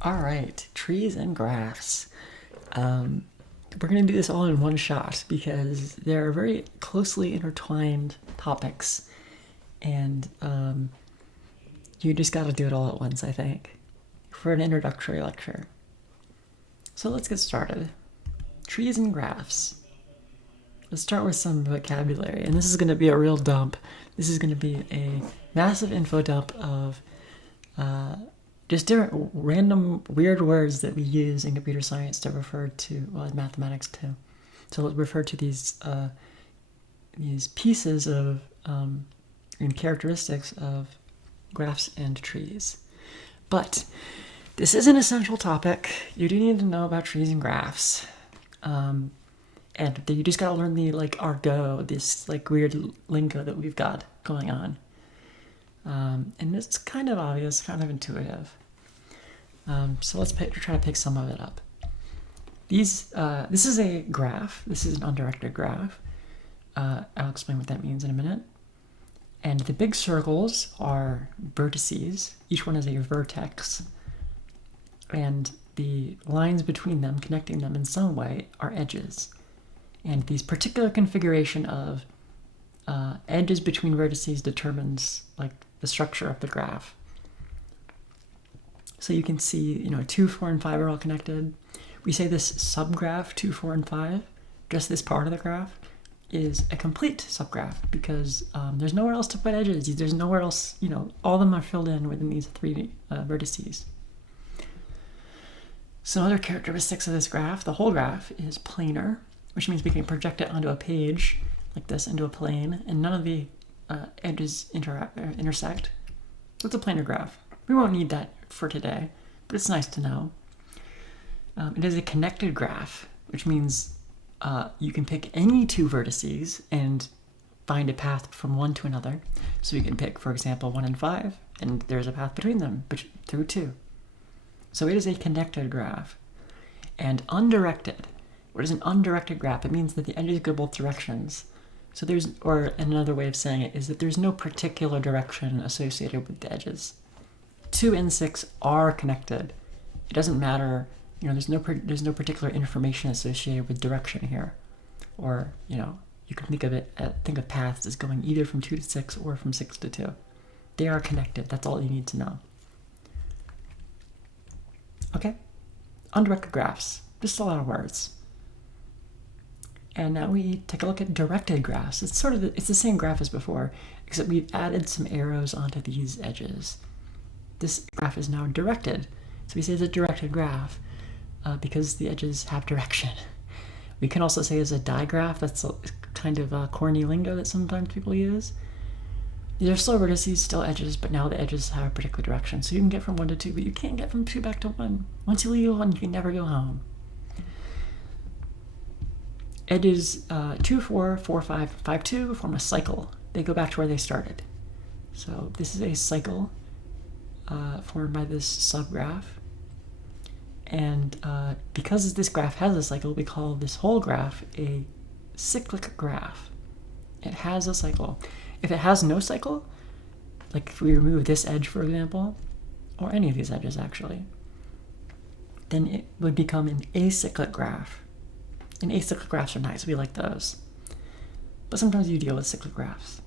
All right, trees and graphs. We're going to do this all in one shot because they're very closely intertwined topics, and you just got to do it all at once, I think, for an introductory lecture. So let's get started. Trees and graphs. Let's start with some vocabulary, and this is going to be a real dump. This is going to be a massive info dump of just different random weird words that we use in computer science to refer to, well, in mathematics too. So let's refer to these pieces of and characteristics of graphs and trees. But this is an essential topic. You do need to know about trees and graphs. And you just gotta learn the argot, this weird lingo that we've got going on. And it's kind of obvious, kind of intuitive. So let's try to pick some of it up. This is a graph. This is an undirected graph. I'll explain what that means in a minute. And the big circles are vertices. Each one is a vertex. And the lines between them, connecting them in some way, are edges. And these particular configuration of edges between vertices determines the structure of the graph. So you can see, 2, 4, and 5 are all connected. We say this subgraph 2, 4, and 5, just this part of the graph, is a complete subgraph because there's nowhere else to put edges. There's nowhere else, all of them are filled in within these 3 vertices. Some other characteristics of this graph, the whole graph is planar, which means we can project it onto a page like this, into a plane, and none of the edges intersect. So it's a planar graph. We won't need that for today, but it's nice to know. It is a connected graph, which means you can pick any 2 vertices and find a path from one to another. So you can pick, for example, 1 and 5, and there's a path between them, through 2. So it is a connected graph. And undirected. What is an undirected graph? It means that the edges go both directions. So or another way of saying it is that there's no particular direction associated with the edges. 2 and 6 are connected. It doesn't matter, there's no particular information associated with direction here. Or, you can think of paths as going either from 2 to 6 or from 6 to 2. They are connected. That's all you need to know. Okay? Undirected graphs. Just a lot of words. And now we take a look at directed graphs. It's the same graph as before, except we've added some arrows onto these edges. This graph is now directed. So we say it's a directed graph because the edges have direction. We can also say it's a digraph. That's a kind of corny lingo that sometimes people use. These are still vertices, still edges, but now the edges have a particular direction. So you can get from 1 to 2, but you can't get from 2 back to 1. Once you leave 1, you can never go home. Edges 2, 4, 4, 5, 5, 2 form a cycle. They go back to where they started. So this is a cycle formed by this subgraph. And because this graph has a cycle, we call this whole graph a cyclic graph. It has a cycle. If it has no cycle, like if we remove this edge, for example, or any of these edges actually, then it would become an acyclic graph. And acyclic graphs are nice. We like those. But sometimes you deal with cyclic graphs.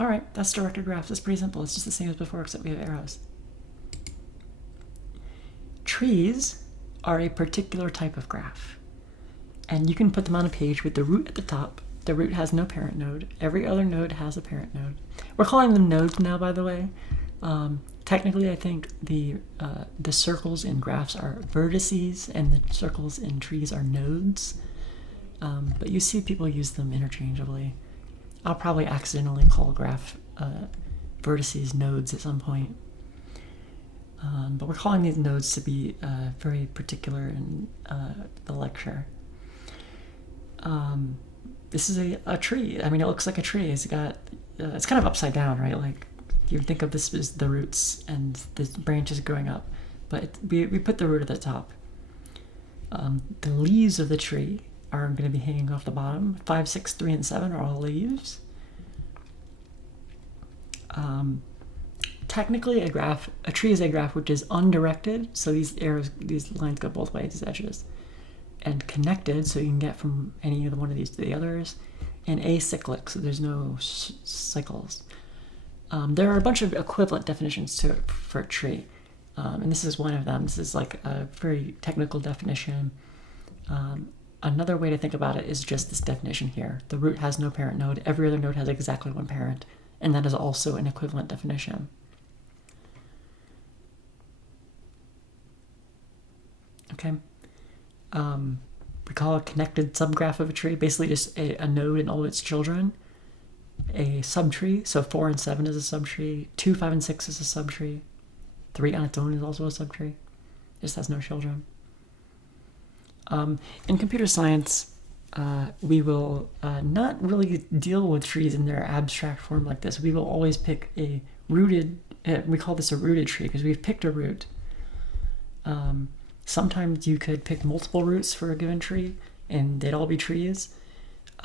All right, that's directed graphs. It's pretty simple. It's just the same as before, except we have arrows. Trees are a particular type of graph. And you can put them on a page with the root at the top. The root has no parent node. Every other node has a parent node. We're calling them nodes now, by the way. Technically, I think the circles in graphs are vertices and the circles in trees are nodes. But you see people use them interchangeably. I'll probably accidentally call graph vertices nodes at some point. But we're calling these nodes to be very particular in the lecture. This is a tree. I mean, it looks like a tree. It's got it's kind of upside down, right? Like you would think of this as the roots and the branches growing up, but we put the root at the top. The leaves of the tree are going to be hanging off the bottom. 5, 6, 3, and 7 are all leaves. technically a tree is a graph which is undirected, so these lines go both ways, these edges, and connected, so you can get from any one of these to the others, and acyclic, so there's no cycles. There are a bunch of equivalent definitions for a tree, and this is one of them. This is like a very technical definition. Another way to think about it is just this definition here. The root has no parent node. Every other node has exactly one parent, and that is also an equivalent definition. Okay. We call a connected subgraph of a tree basically just a node and all its children. A subtree, so 4 and 7 is a subtree, 2, 5, and 6 is a subtree, 3 on its own is also a subtree. It just has no children. In computer science, we will not really deal with trees in their abstract form like this. We will always pick a rooted, we call this a rooted tree because we've picked a root. Sometimes you could pick multiple roots for a given tree and they'd all be trees.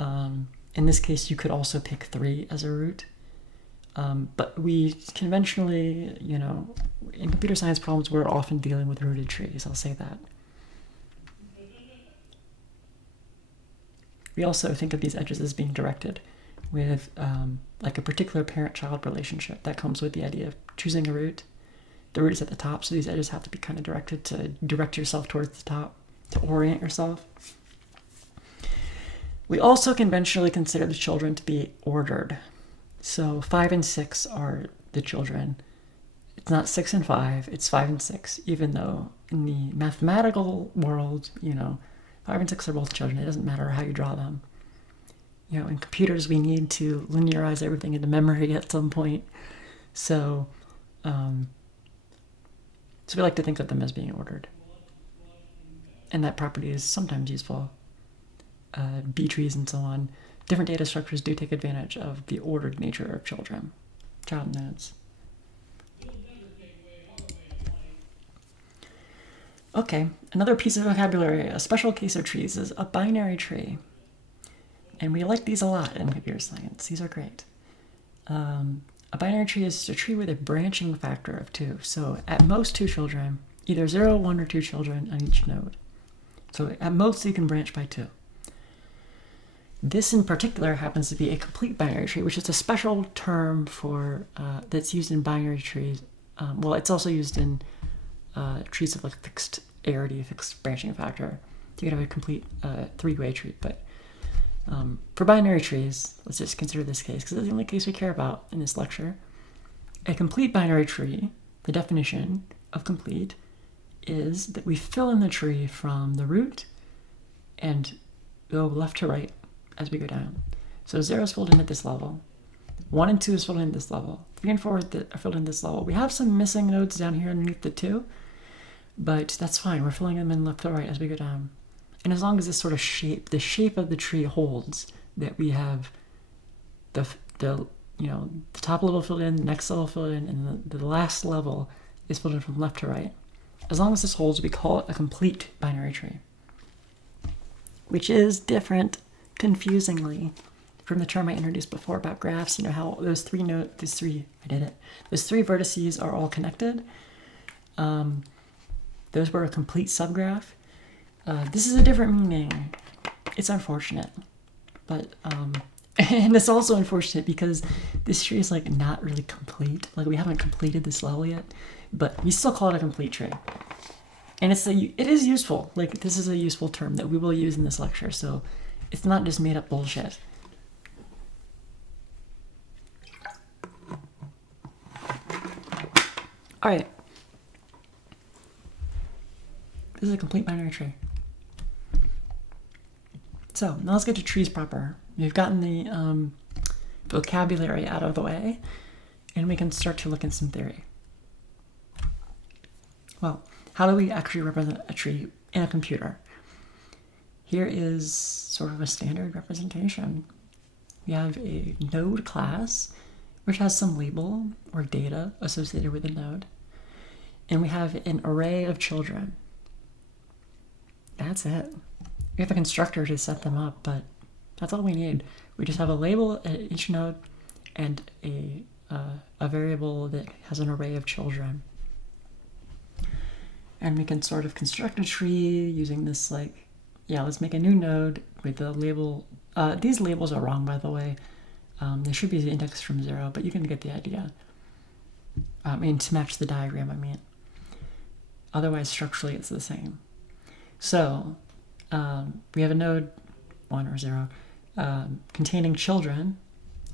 In this case, you could also pick 3 as a root. But we conventionally, in computer science problems, we're often dealing with rooted trees, I'll say that. We also think of these edges as being directed with like a particular parent-child relationship. That comes with the idea of choosing a root. The root is at the top, so these edges have to be kind of directed to direct yourself towards the top, to orient yourself. We also conventionally consider the children to be ordered. So 5 and 6 are the children. It's not 6 and 5, it's 5 and 6, even though in the mathematical world, 5 and 6 are both children. It doesn't matter how you draw them. In computers, we need to linearize everything into memory at some point. So we like to think of them as being ordered. And that property is sometimes useful. B trees and so on. Different data structures do take advantage of the ordered nature of child nodes. Okay, another piece of vocabulary, a special case of trees, is a binary tree. And we like these a lot in computer science. These are great. A binary tree is a tree with a branching factor of 2. So at most 2 children, either 0, 1, or 2 children on each node. So at most you can branch by 2. This in particular happens to be a complete binary tree, which is a special term for that's used in binary trees. Well, it's also used in trees of like fixed arity, fixed branching factor. You can have a complete 3-way tree, but for binary trees, let's just consider this case because it's the only case we care about in this lecture. A complete binary tree, the definition of complete, is that we fill in the tree from the root and go left to right as we go down. So 0 is filled in at this level, 1 and 2 is filled in at this level, 3 and 4 are filled in this level. We have some missing nodes down here underneath the 2, but that's fine. We're filling them in left to right as we go down. And as long as this sort of shape, the shape of the tree holds, that we have the top level filled in, the next level filled in, and the last level is filled in from left to right. As long as this holds, we call it a complete binary tree, which is different, confusingly, from the term I introduced before about graphs. How those three vertices are all connected. Those were a complete subgraph. This is a different meaning. It's unfortunate, but and it's also unfortunate because this tree is like not really complete. Like we haven't completed this level yet, but we still call it a complete tree. And it is useful. Like this is a useful term that we will use in this lecture. So it's not just made up bullshit. All right. This is a complete binary tree. So now let's get to trees proper. We've gotten the vocabulary out of the way, and we can start to look at some theory. Well, how do we actually represent a tree in a computer? Here is sort of a standard representation. We have a node class, which has some label or data associated with the node. And we have an array of children. That's it. We have a constructor to set them up, but that's all we need. We just have a label at each node and a a variable that has an array of children. And we can sort of construct a tree using this, like, yeah, let's make a new node with the label. These labels are wrong, by the way. They should be indexed from 0, but you can get the idea. I mean, to match the diagram, I mean. Otherwise, structurally, it's the same. So we have a node 1 or 0 containing children.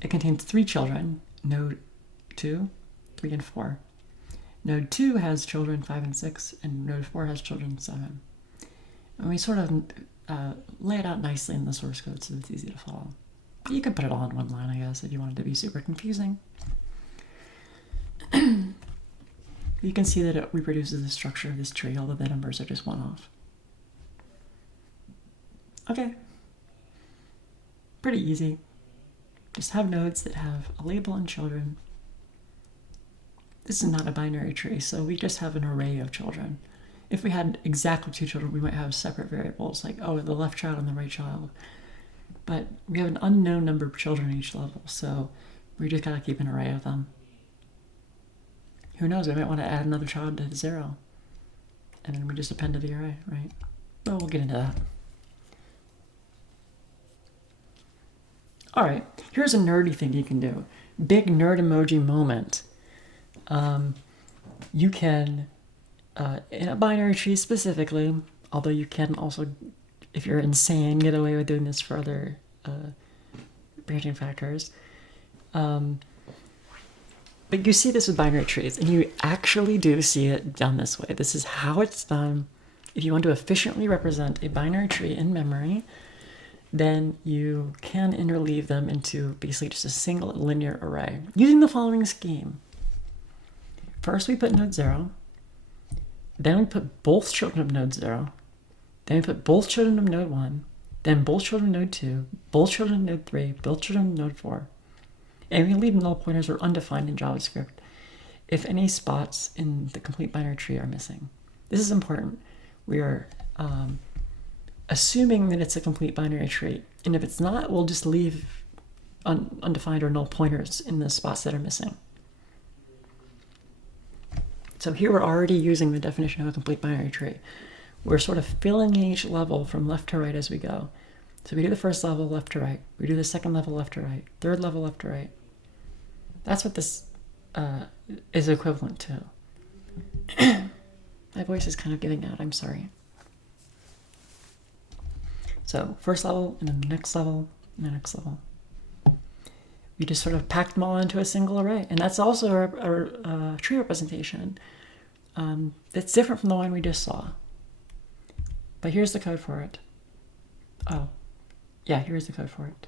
It contains 3 children, node 2, 3, and 4. Node 2 has children 5 and 6, and node 4 has children 7. And we sort of lay it out nicely in the source code so it's easy to follow. But you could put it all in one line, I guess, if you wanted to be super confusing. You can see that it reproduces the structure of this tree, although the numbers are just one off. Okay. Pretty easy. Just have nodes that have a label and children. This is not a binary tree, so we just have an array of children. If we had exactly 2 children, we might have separate variables, like, oh, the left child and the right child. But we have an unknown number of children at each level, so we just gotta keep an array of them. Who knows, we might want to add another child to 0. And then we just append to the array, right? But we'll get into that. All right, here's a nerdy thing you can do. Big nerd emoji moment. You can, in a binary tree specifically, although you can also, if you're insane, get away with doing this for other branching factors. But you see this with binary trees, and you actually do see it done this way. This is how it's done. If you want to efficiently represent a binary tree in memory, then you can interleave them into basically just a single linear array using the following scheme. First, we put node 0. Then we put both children of node 0. Then we put both children of node 1. Then both children of node 2. Both children of node 3. Both children of node 4. And we leave null pointers or undefined in JavaScript if any spots in the complete binary tree are missing. This is important. We are assuming that it's a complete binary tree. And if it's not, we'll just leave undefined or null pointers in the spots that are missing. So here we're already using the definition of a complete binary tree. We're sort of filling each level from left to right as we go. So we do the first level left to right. We do the second level left to right. Third level left to right. That's what this is equivalent to. My voice is kind of giving out. I'm sorry. So first level, and then the next level, and the next level. We just sort of packed them all into a single array. And that's also a tree representation that's different from the one we just saw. But here's the code for it. Oh, yeah, here's the code for it.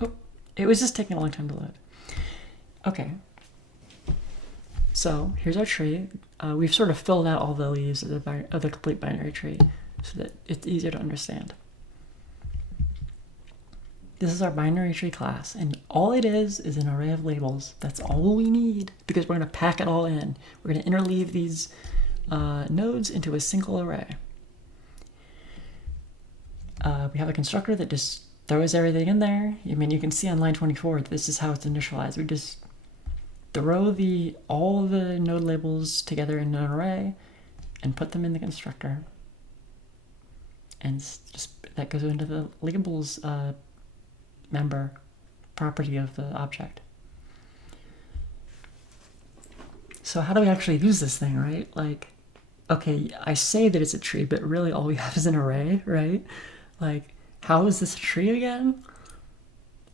Oh, it was just taking a long time to load. Okay. So here's our tree. We've sort of filled out all the leaves of the complete binary tree so that it's easier to understand. This is our binary tree class, and all it is an array of labels. That's all we need because we're going to pack it all in. We're going to interleave these nodes into a single array. We have a constructor that just throws everything in there. I mean, you can see on line 24, this is how it's initialized. We just throw all the node labels together in an array and put them in the constructor. And just that goes into the labels member property of the object. So how do we actually use this thing, right? Like, okay, I say that it's a tree, but really all we have is an array, right? Like, how is this a tree again?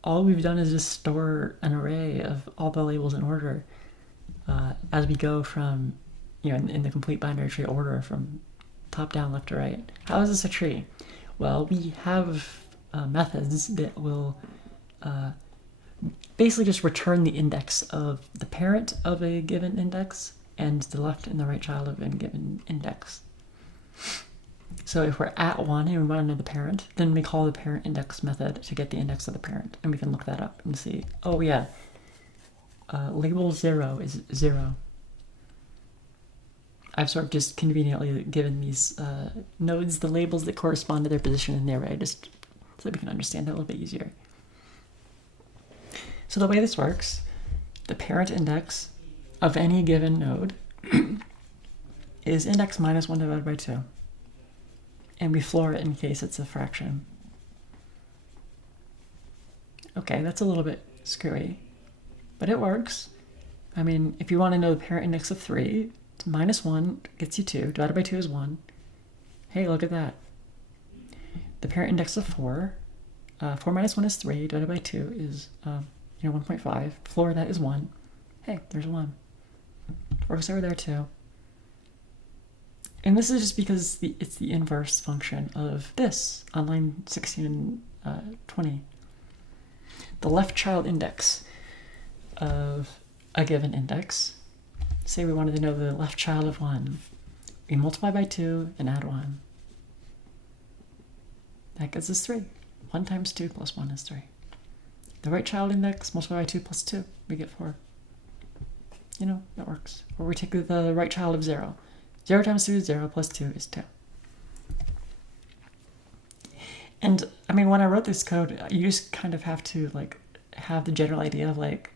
All we've done is just store an array of all the labels in order as we go from, in the complete binary tree order from top down, left to right. How is this a tree? Well, we have methods that will basically just return the index of the parent of a given index and the left and the right child of a given index. So if we're at 1 and we want to know the parent, then we call the parent index method to get the index of the parent. And we can look that up and see, oh yeah, label 0 is 0. I've sort of just conveniently given these nodes the labels that correspond to their position in the array, just so that we can understand it a little bit easier. So the way this works the parent index of any given node is index minus 1 divided by 2. And we floor it in case it's a fraction. Okay, that's a little bit screwy, but it works. I mean, if you want to know the parent index of 3, minus 1 gets you 2, divided by 2 is 1. Hey, look at that. The parent index of 4, 4 minus 1 is 3, divided by 2 is 1.5. Floor that is 1. Hey, there's 1. Works over there too. And this is just because it's the inverse function of this on line 16 and 20. The left child index of a given index. Say we wanted to know the left child of 1. We multiply by 2 and add 1. That gives us 3. 1 times 2 plus 1 is 3. The right child index, multiply by 2 plus 2, we get 4. That works. Or we take the right child of 0. 0 times 3 is 0, plus 2 is 2. And, I mean, when I wrote this code, you just kind of have to, have the general idea of, what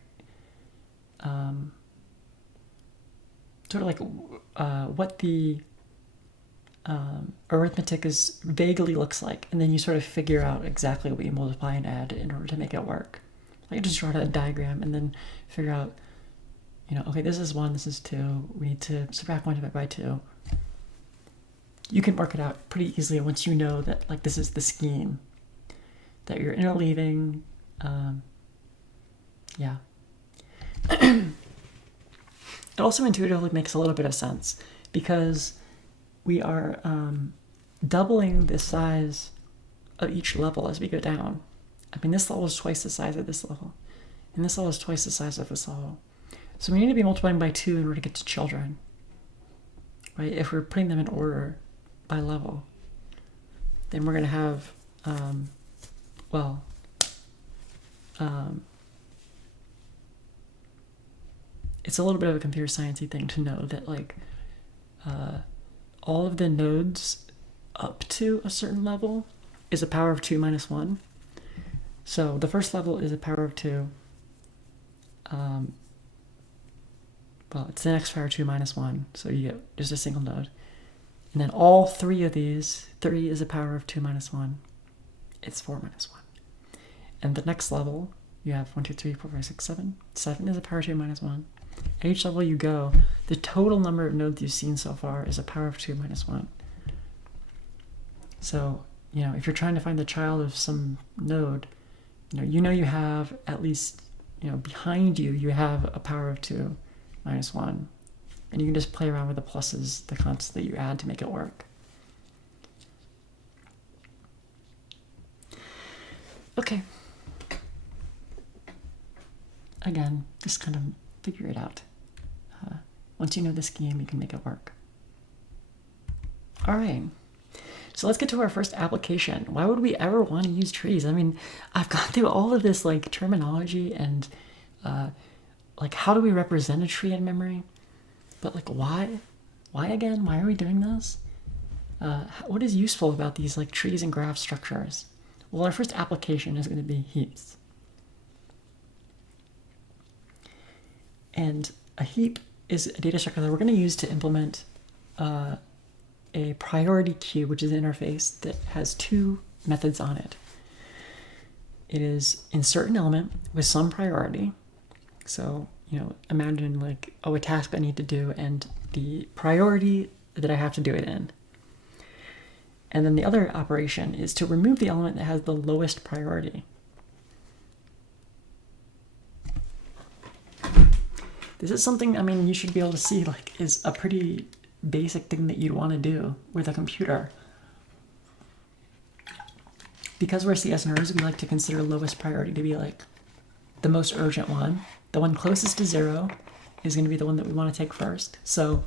the arithmetic vaguely looks like, and then you sort of figure out exactly what you multiply and add in order to make it work. Like, just draw out a diagram and then figure out, okay, this is 1, this is 2, we need to subtract 1 divided by 2. You can work it out pretty easily once you know that, this is the scheme that you're interleaving. Yeah. It also intuitively makes a little bit of sense because we are doubling the size of each level as we go down. I mean, this level is twice the size of this level, and this level is twice the size of this level. So we need to be multiplying by 2 in order to get to children, right? If we're putting them in order by level, then we're going to have, it's a little bit of a computer sciencey thing to know that all of the nodes up to a certain level is a power of 2 minus 1. So the first level is a power of 2. It's the next power 2 minus 1, so you get just a single node. And then all 3 of these, 3 is a power of 2 minus 1. It's 4 minus 1. And the next level, you have 1, 2, 3, 4, 5, 6, 7. 7 is a power 2 minus 1. At each level you go, the total number of nodes you've seen so far is a power of 2 minus 1. So, if you're trying to find the child of some node, you have at least, behind you have a power of 2 minus 1. And you can just play around with the pluses, the constants that you add to make it work. Okay. Again, just kind of figure it out. Once you know the scheme, you can make it work. All right. So let's get to our first application. Why would we ever want to use trees? I mean, I've gone through all of this terminology and how do we represent a tree in memory? But why? Why again? Why are we doing this? What is useful about these trees and graph structures? Well, our first application is going to be heaps. And a heap is a data structure that we're going to use to implement a priority queue, which is an interface that has 2 methods on it. It is insert an element with some priority. So, imagine a task I need to do and the priority that I have to do it in. And then the other operation is to remove the element that has the lowest priority. This is something, you should be able to see, is a pretty basic thing that you'd want to do with a computer. Because we're CS nerds, we like to consider lowest priority to be the most urgent one. The one closest to 0 is going to be the one that we want to take first. So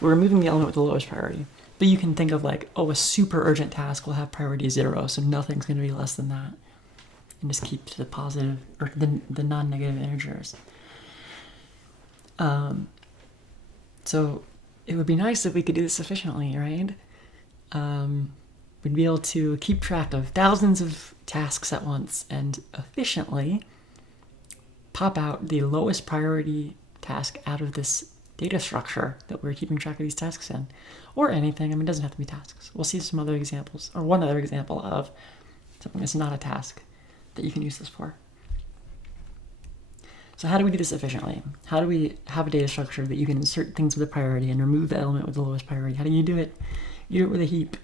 we're removing the element with the lowest priority. But you can think of a super urgent task will have priority 0, so nothing's going to be less than that. And just keep the positive, or the non-negative integers. So it would be nice if we could do this efficiently, right? We'd be able to keep track of thousands of tasks at once and efficiently pop out the lowest priority task out of this data structure that we're keeping track of these tasks in, or anything. I mean, it doesn't have to be tasks. We'll see some other examples, or one other example of something that's not a task that you can use this for. So how do we do this efficiently? How do we have a data structure that you can insert things with a priority and remove the element with the lowest priority? How do you do it? You do it with a heap.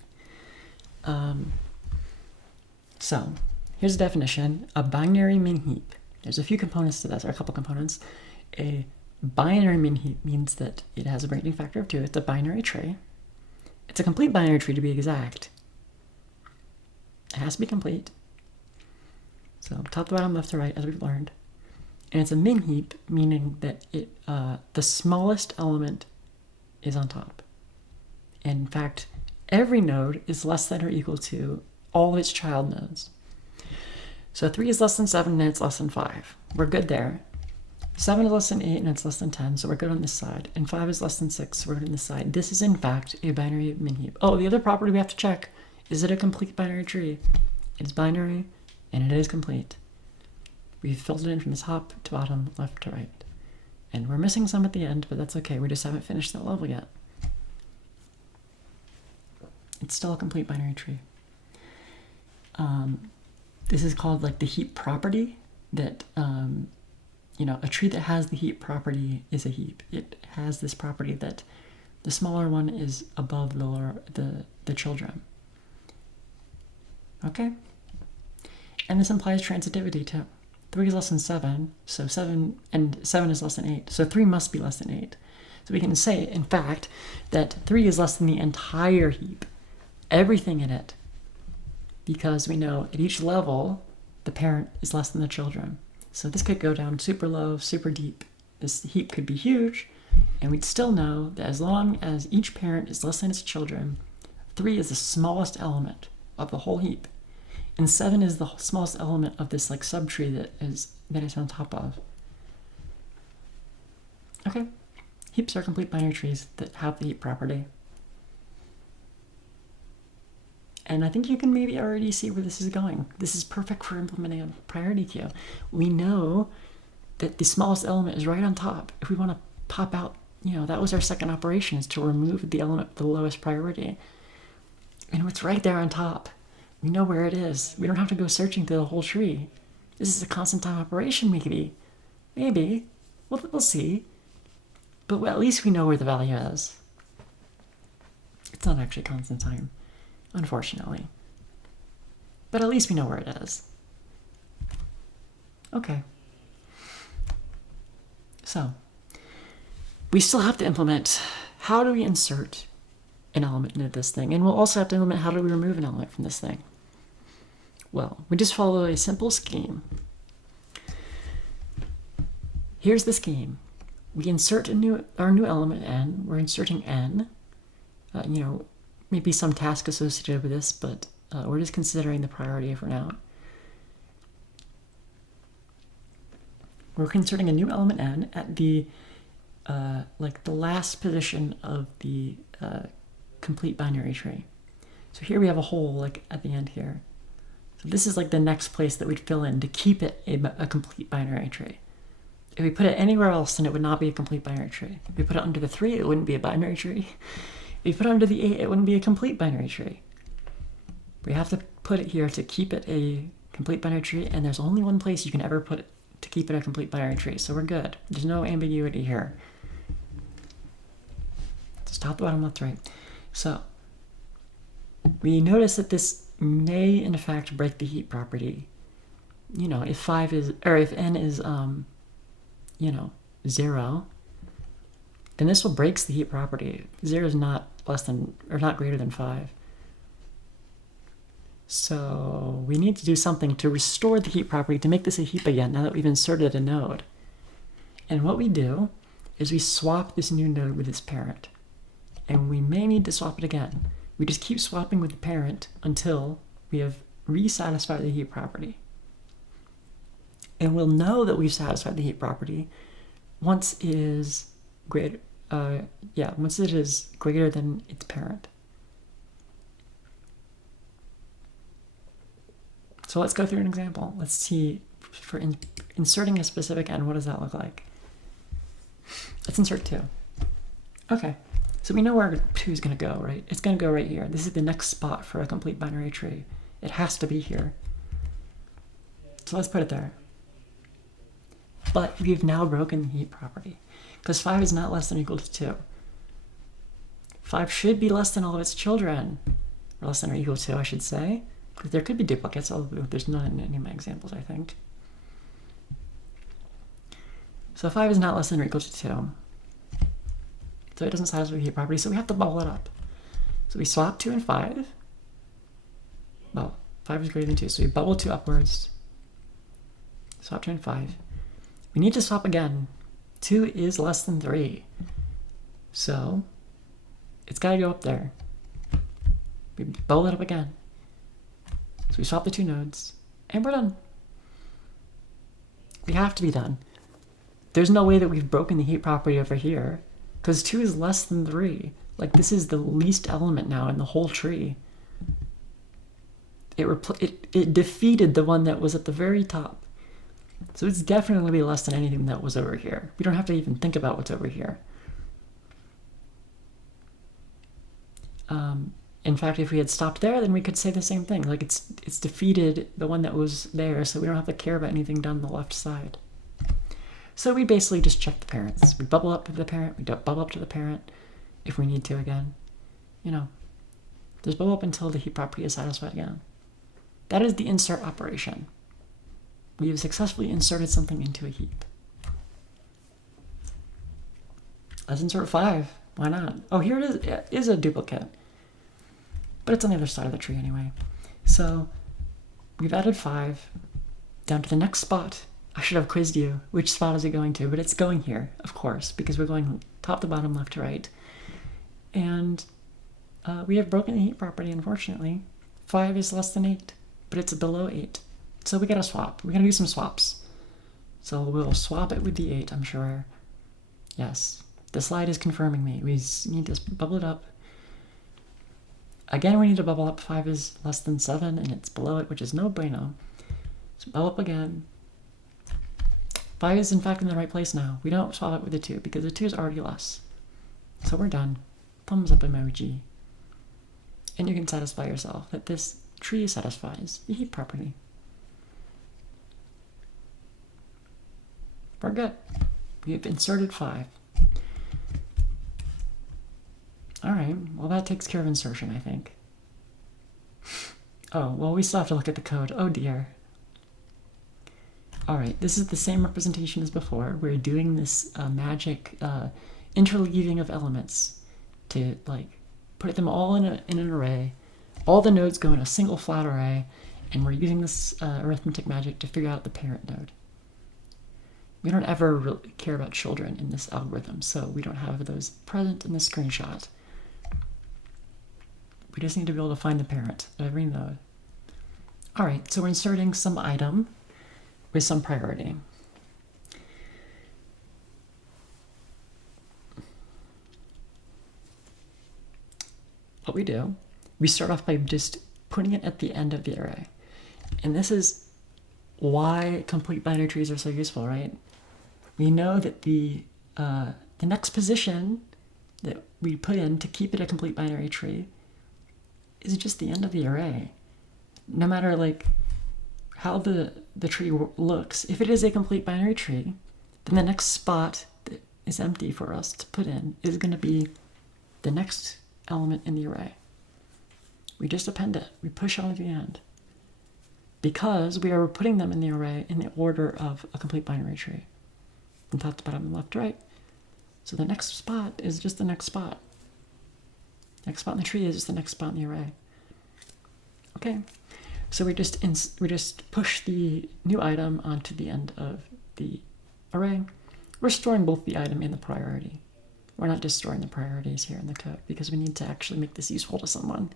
So here's a definition. A binary min heap. There's a few components to this, or a couple components. A binary min heap means that it has a branching factor of 2. It's a binary tree. It's a complete binary tree to be exact. It has to be complete. So top to bottom, left to right, as we've learned. And it's a min heap, meaning that the smallest element is on top. And in fact, every node is less than or equal to all of its child nodes. So 3 is less than 7 and it's less than 5. We're good there. 7 is less than 8 and it's less than 10, so we're good on this side. And 5 is less than 6, so we're good on this side. This is in fact a binary min heap. Oh, the other property we have to check, is it a complete binary tree? It's binary and it is complete. We've filled it in from the top to bottom, left to right. And we're missing some at the end, but that's okay. We just haven't finished that level yet. It's still a complete binary tree. This is called like the heap property, that a tree that has the heap property is a heap. It has this property that the smaller one is above the children. Okay? And this implies transitivity too. 3 is less than 7, so 7 is less than 8. So 3 must be less than 8. So we can say, in fact, that 3 is less than the entire heap, everything in it, because we know at each level, the parent is less than the children. So this could go down super low, super deep. This heap could be huge, and we'd still know that as long as each parent is less than its children, 3 is the smallest element of the whole heap. And 7 is the smallest element of this like subtree that it's on top of. Okay. Heaps are complete binary trees that have the heap property. And I think you can maybe already see where this is going. This is perfect for implementing a priority queue. We know that the smallest element is right on top. If we want to pop out, that was our second operation, is to remove the element with the lowest priority. And it's right there on top. We know where it is. We don't have to go searching through the whole tree. This is a constant time operation, maybe. Maybe. We'll see. But at least we know where the value is. It's not actually constant time, unfortunately. But at least we know where it is. Okay. So, we still have to implement, how do we insert an element into this thing? And we'll also have to implement, how do we remove an element from this thing? Well, we just follow a simple scheme. Here's the scheme. We insert our new element n. We're inserting n. Maybe some task associated with this, but we're just considering the priority for now. We're inserting a new element n at the last position of the complete binary tree. So here we have a hole at the end here. So this is like the next place that we'd fill in to keep it a complete binary tree. If we put it anywhere else, then it would not be a complete binary tree. If we put it under the 3, it wouldn't be a binary tree. If we put it under the 8, it wouldn't be a complete binary tree. We have to put it here to keep it a complete binary tree, and there's only one place you can ever put it to keep it a complete binary tree, so we're good. There's no ambiguity here. Just top to bottom, left to right. So we notice that this may in fact break the heap property. If n is 0, then this will breaks the heap property. 0 is not greater than 5. So we need to do something to restore the heap property to make this a heap again now that we've inserted a node. And what we do is we swap this new node with its parent. And we may need to swap it again. We just keep swapping with the parent until we have resatisfied the heap property. And we'll know that we've satisfied the heap property once it is greater than its parent. So let's go through an example. Let's see for inserting a specific n, what does that look like? Let's insert 2. Okay, so we know where 2 is going to go, right? It's going to go right here. This is the next spot for a complete binary tree. It has to be here. So let's put it there. But we've now broken the heap property, because 5 is not less than or equal to 2. 5 should be less than all of its children, or less than or equal to, I should say, because there could be duplicates, although there's none in any of my examples, I think. So 5 is not less than or equal to 2. So it doesn't satisfy the heap property, so we have to bubble it up. So we swap 2 and 5. Well, 5 is greater than 2, so we bubble 2 upwards. Swap 2 and 5. We need to swap again. 2 is less than 3. So it's got to go up there. We bubble it up again. So we swap the 2 nodes, and we're done. We have to be done. There's no way that we've broken the heap property over here, because 2 is less than 3. Like, this is the least element now in the whole tree. It defeated the one that was at the very top. So it's definitely going to be less than anything that was over here. We don't have to even think about what's over here. In fact, if we had stopped there, then we could say the same thing. Like, it's defeated the one that was there, so we don't have to care about anything down the left side. So we basically just check the parents. We bubble up to the parent, we bubble up to the parent if we need to again. You know, just bubble up until the heap property is satisfied again. That is the insert operation. We have successfully inserted something into a heap. Let's insert 5. Why not? Oh, here it is. It is a duplicate. But it's on the other side of the tree anyway. So we've added 5 down to the next spot. I should have quizzed you. Which spot is it going to? But it's going here, of course, because we're going top to bottom, left to right. And we have broken the heap property, unfortunately. 5 is less than 8, but it's below 8. So we gotta swap. We gotta do some swaps. So we'll swap it with the 8, I'm sure. Yes, the slide is confirming me. We need to bubble it up. Again, we need to bubble up. 5 is less than 7, and it's below it, which is no bueno. So bubble up again. 5 is in fact in the right place now. We don't swap it with the 2, because the 2 is already less. So we're done. Thumbs up emoji. And you can satisfy yourself that this tree satisfies the heap property. We're good. We have inserted 5. Alright, well that takes care of insertion, I think. Oh, well we still have to look at the code. Oh dear. Alright, this is the same representation as before. We're doing this magic interleaving of elements to like put them all in an array. All the nodes go in a single flat array, and we're using this arithmetic magic to figure out the parent node. We don't ever really care about children in this algorithm, so we don't have those present in the screenshot. We just need to be able to find the parent of every node. Alright, so we're inserting some item with some priority. What we do, we start off by just putting it at the end of the array. And this is why complete binary trees are so useful, right? We know that the next position that we put in to keep it a complete binary tree is just the end of the array. No matter like how the tree looks, if it is a complete binary tree, then the next spot that is empty for us to put in is going to be the next element in the array. We just append it. We push on to the end. Because we are putting them in the array in the order of a complete binary tree. From top to bottom and left to right. So the next spot is just the next spot. Next spot in the tree is just the next spot in the array. Okay. So we just push the new item onto the end of the array. We're storing both the item and the priority. We're not just storing the priorities here in the code because we need to actually make this useful to someone.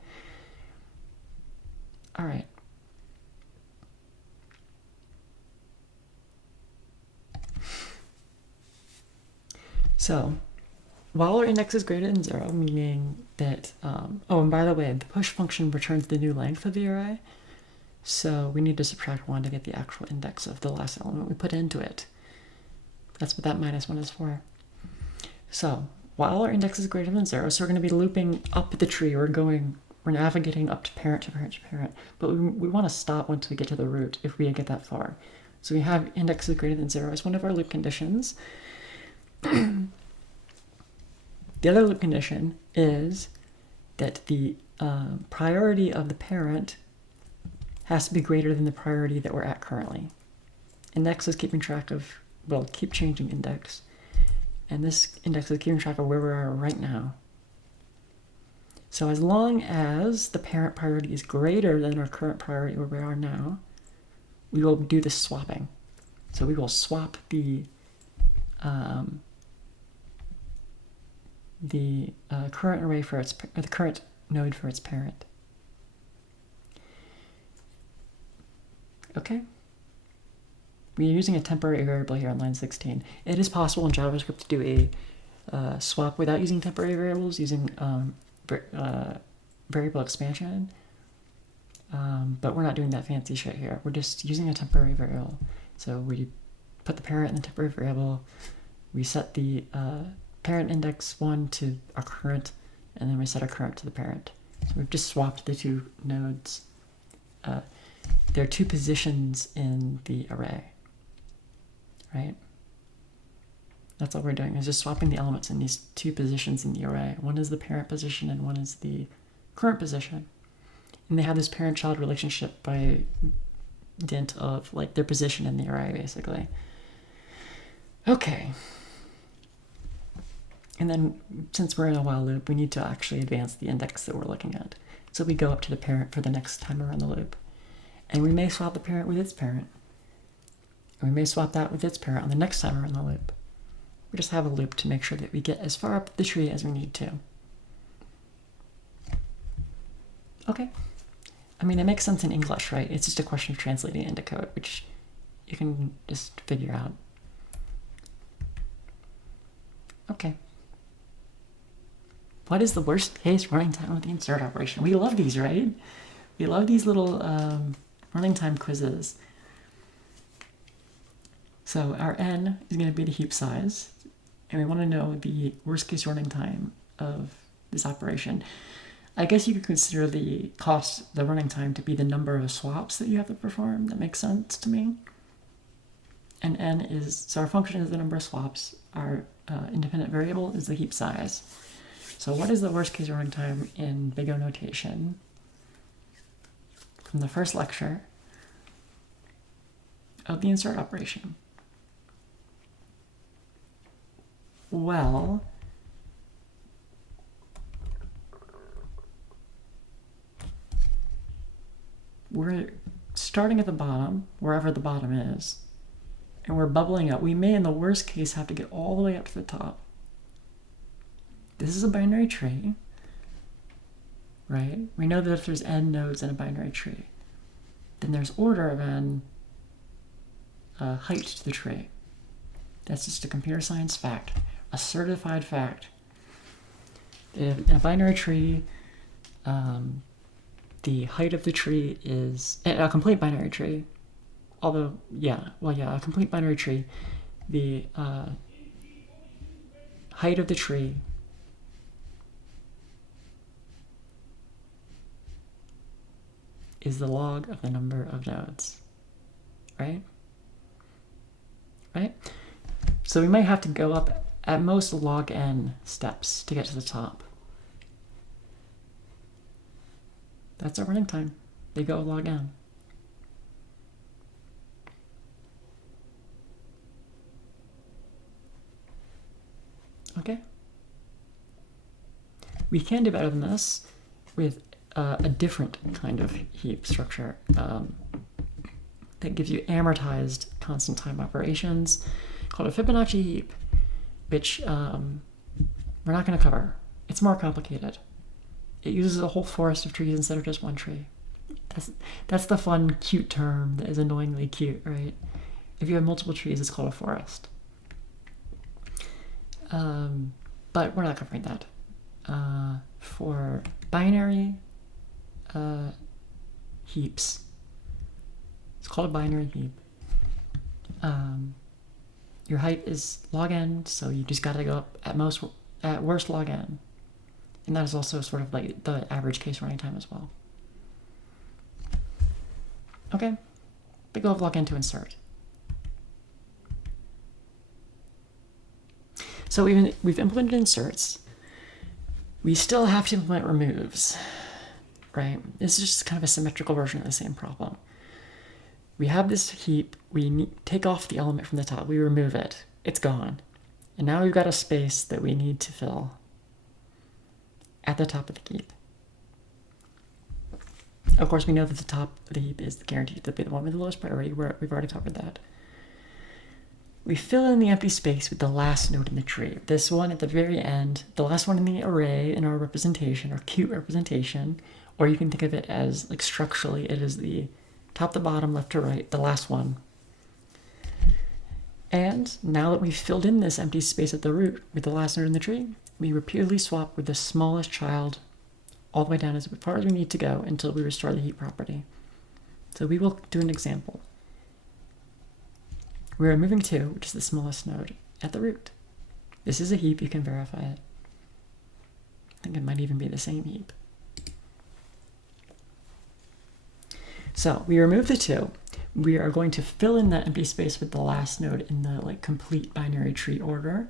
All right. So while our index is greater than 0, meaning that, oh, and by the way, the push function returns the new length of the array. So we need to subtract 1 to get the actual index of the last element we put into it. That's what that -1 is for. So while our index is greater than 0, so we're going to be looping up the tree. We're navigating up to parent to parent to parent. But we want to stop once we get to the root if we get that far. So we have index is greater than 0 as one of our loop conditions. The other loop condition is that the priority of the parent has to be greater than the priority that we're at currently. Index is keeping track of, well, keep changing index. And this index is keeping track of where we are right now. So as long as the parent priority is greater than our current priority where we are now, we will do the swapping. So we will swap the current array for its, or the current node for its parent. Okay. We're using a temporary variable here on line 16. It is possible in JavaScript to do a swap without using temporary variables, using variable expansion. But we're not doing that fancy shit here. We're just using a temporary variable. So we put the parent in the temporary variable. We set the parent index 1 to our current, and then we set our current to the parent. So we've just swapped the two nodes. There are two positions in the array, right? That's all we're doing, is just swapping the elements in these two positions in the array. One is the parent position and one is the current position. And they have this parent-child relationship by dint of like their position in the array, basically. Okay. And then since we're in a while loop, we need to actually advance the index that we're looking at. So we go up to the parent for the next time around the loop. And we may swap the parent with its parent. And we may swap that with its parent on the next time around the loop. We just have a loop to make sure that we get as far up the tree as we need to. Okay. I mean, it makes sense in English, right? It's just a question of translating it into code, which you can just figure out. Okay. What is the worst case running time of the insert operation? We love these, right? We love these little running time quizzes. So our n is going to be the heap size, and we want to know the worst case running time of this operation. I guess you could consider the running time to be the number of swaps that you have to perform. That makes sense to me. And n is, so our function is the number of swaps. Our independent variable is the heap size. So what is the worst case running time in big O notation? From the first lecture of the insert operation. Well, we're starting at the bottom, wherever the bottom is, and we're bubbling up. We may, in the worst case, have to get all the way up to the top. This is a binary tree, right? We know that if there's n nodes in a binary tree, then there's order of n height to the tree. That's just a computer science fact, a certified fact. In a binary tree, the height of the tree is, a complete binary tree, although, a complete binary tree, the height of the tree is the log of the number of nodes, right? Right? So we might have to go up at most log n steps to get to the top. That's our running time. They go log n. Okay. We can do better than this with a different kind of heap structure that gives you amortized constant time operations called a Fibonacci heap, which we're not going to cover. It's more complicated. It uses a whole forest of trees instead of just one tree. That's the fun, cute term that is annoyingly cute, right? If you have multiple trees, it's called a forest. But we're not covering that. For binary heaps, It's called a binary heap. Your height is log n, so you just got to go up at worst log n. And that is also sort of like the average case running time as well. Okay, big O of log n to insert. So we've implemented inserts. We still have to implement removes, right? This is just kind of a symmetrical version of the same problem. We have this heap, we take off the element from the top, we remove it, it's gone. And now we've got a space that we need to fill at the top of the heap. Of course, we know that the top of the heap is guaranteed to be the one with the lowest priority. We've already covered that. We fill in the empty space with the last node in the tree. This one at the very end, the last one in the array in our representation, our cute representation, or you can think of it as, like, structurally, it is the top to bottom, left to right, the last one. And now that we've filled in this empty space at the root with the last node in the tree, we repeatedly swap with the smallest child all the way down as far as we need to go until we restore the heap property. So we will do an example. We're removing 2, which is the smallest node, at the root. This is a heap, you can verify it. I think it might even be the same heap. So we remove the 2. We are going to fill in that empty space with the last node in the complete binary tree order.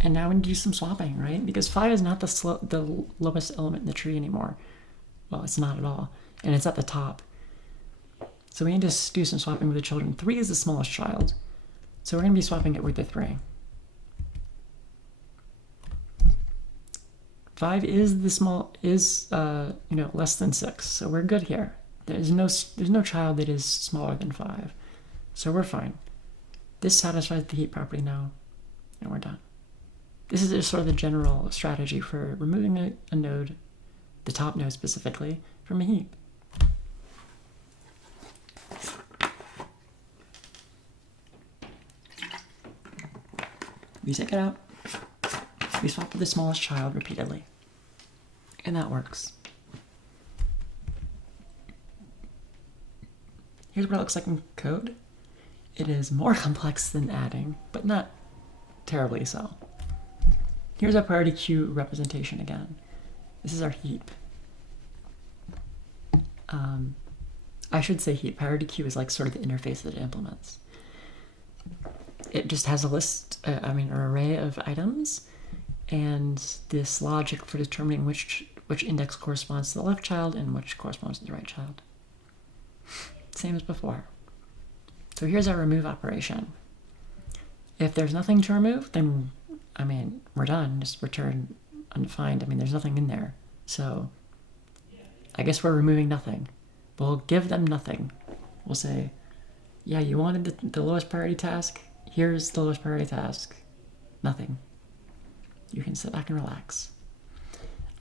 And now we need to do some swapping, right? Because 5 is not the lowest element in the tree anymore. Well, it's not at all. And it's at the top. So we need to do some swapping with the children. 3 is the smallest child. So we're going to be swapping it with the 3. 5 is less than 6, so we're good here. There's no child that is smaller than 5, so we're fine. This satisfies the heap property now, and we're done. This is just sort of the general strategy for removing a node, the top node specifically, from a heap. We take it out. We swap with the smallest child repeatedly. And that works. Here's what it looks like in code. It is more complex than adding, but not terribly so. Here's our priority queue representation again. This is our heap. I should say heap. Priority queue is like sort of the interface that it implements. It just has a list, an array of items, and this logic for determining which index corresponds to the left child and which corresponds to the right child. Same as before. So here's our remove operation. If there's nothing to remove, then, we're done. Just return undefined. There's nothing in there. So I guess we're removing nothing. We'll give them nothing. We'll say, yeah, you wanted the lowest priority task. Here's the lowest priority task. Nothing. You can sit back and relax.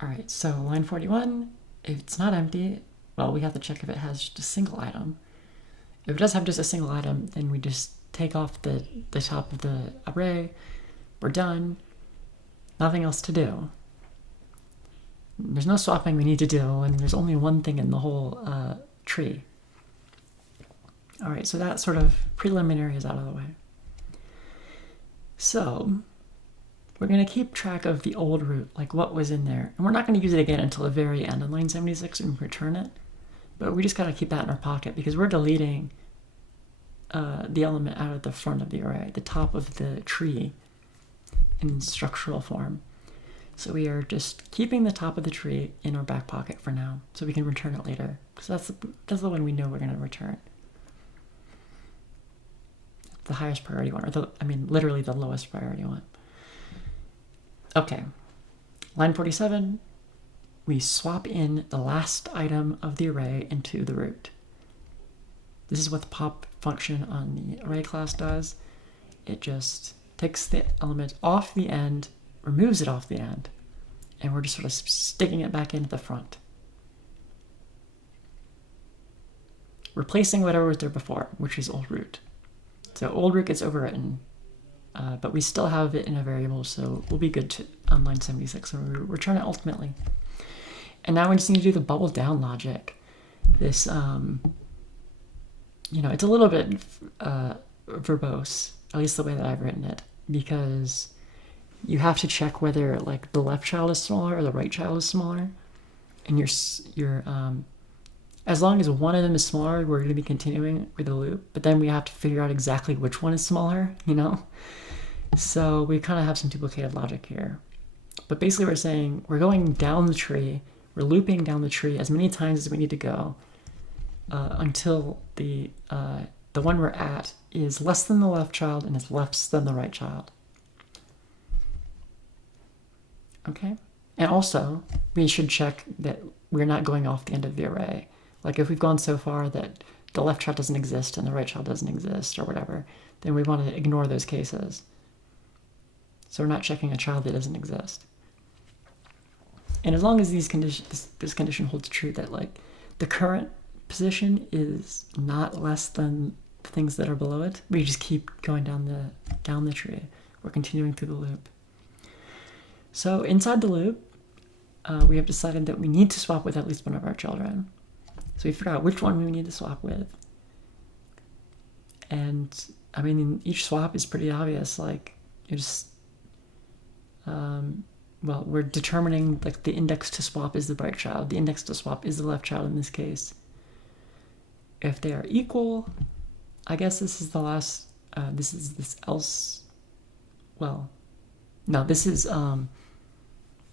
All right, so line 41, if it's not empty, well, we have to check if it has just a single item. If it does have just a single item, then we just take off the top of the array. We're done. Nothing else to do. There's no swapping we need to do, and there's only one thing in the whole tree. All right, so that sort of preliminary is out of the way. So we're going to keep track of the old root, like what was in there. And we're not going to use it again until the very end on line 76 and return it. But we just got to keep that in our pocket because we're deleting the element out of the front of the array, the top of the tree in structural form. So we are just keeping the top of the tree in our back pocket for now, so we can return it later. Because that's the one we know we're going to return. The highest priority one, or literally the lowest priority one. Okay, line 47, we swap in the last item of the array into the root. This is what the pop function on the array class does. It just takes the element off the end, removes it off the end, and we're just sort of sticking it back into the front. Replacing whatever was there before, which is old root. So old root gets overwritten, but we still have it in a variable, so we'll be good on line 76, so we return it ultimately. And now we just need to do the bubble down logic. this, it's a little bit verbose, at least the way that I've written it, because you have to check whether like the left child is smaller or the right child is smaller, and you're as long as one of them is smaller, we're going to be continuing with the loop, but then we have to figure out exactly which one is smaller, So we kind of have some duplicated logic here. But basically we're saying we're going down the tree, we're looping down the tree as many times as we need to go until the one we're at is less than the left child and is less than the right child. Okay? And also, we should check that we're not going off the end of the array. Like if we've gone so far that the left child doesn't exist and the right child doesn't exist or whatever, then we want to ignore those cases. So we're not checking a child that doesn't exist. And as long as this condition holds true that like the current position is not less than the things that are below it, we just keep going down the tree. We're continuing through the loop. So inside the loop, we have decided that we need to swap with at least one of our children. So we figure out which one we need to swap with. And I mean, each swap is pretty obvious. Like you just, we're determining like the index to swap is the right child. The index to swap is the left child in this case. If they are equal, I guess this is the last, this is this else, well, no, this is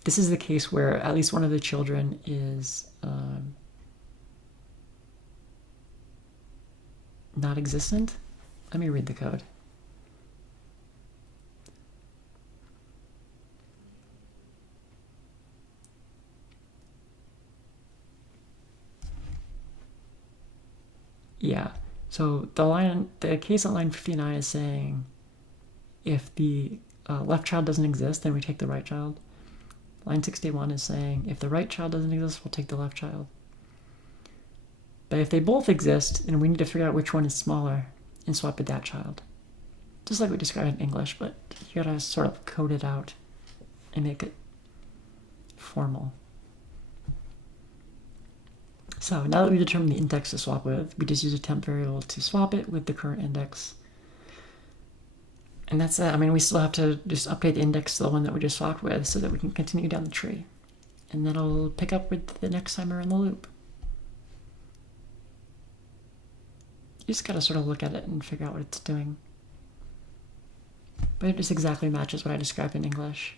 the case where at least one of the children is not existent. Let me read the code. Yeah, so the case on line 59 is saying if the left child doesn't exist, then we take the right child. Line 61 is saying if the right child doesn't exist, we'll take the left child. But if they both exist, then we need to figure out which one is smaller and swap with that child. Just like we described in English, but you gotta sort of code it out and make it formal. So now that we determined the index to swap with, we just use a temp variable to swap it with the current index. And that's it. I mean, we still have to just update the index to the one that we just swapped with so that we can continue down the tree. And that'll pick up with the next time we're in the loop. You just gotta sort of look at it and figure out what it's doing. But it just exactly matches what I described in English.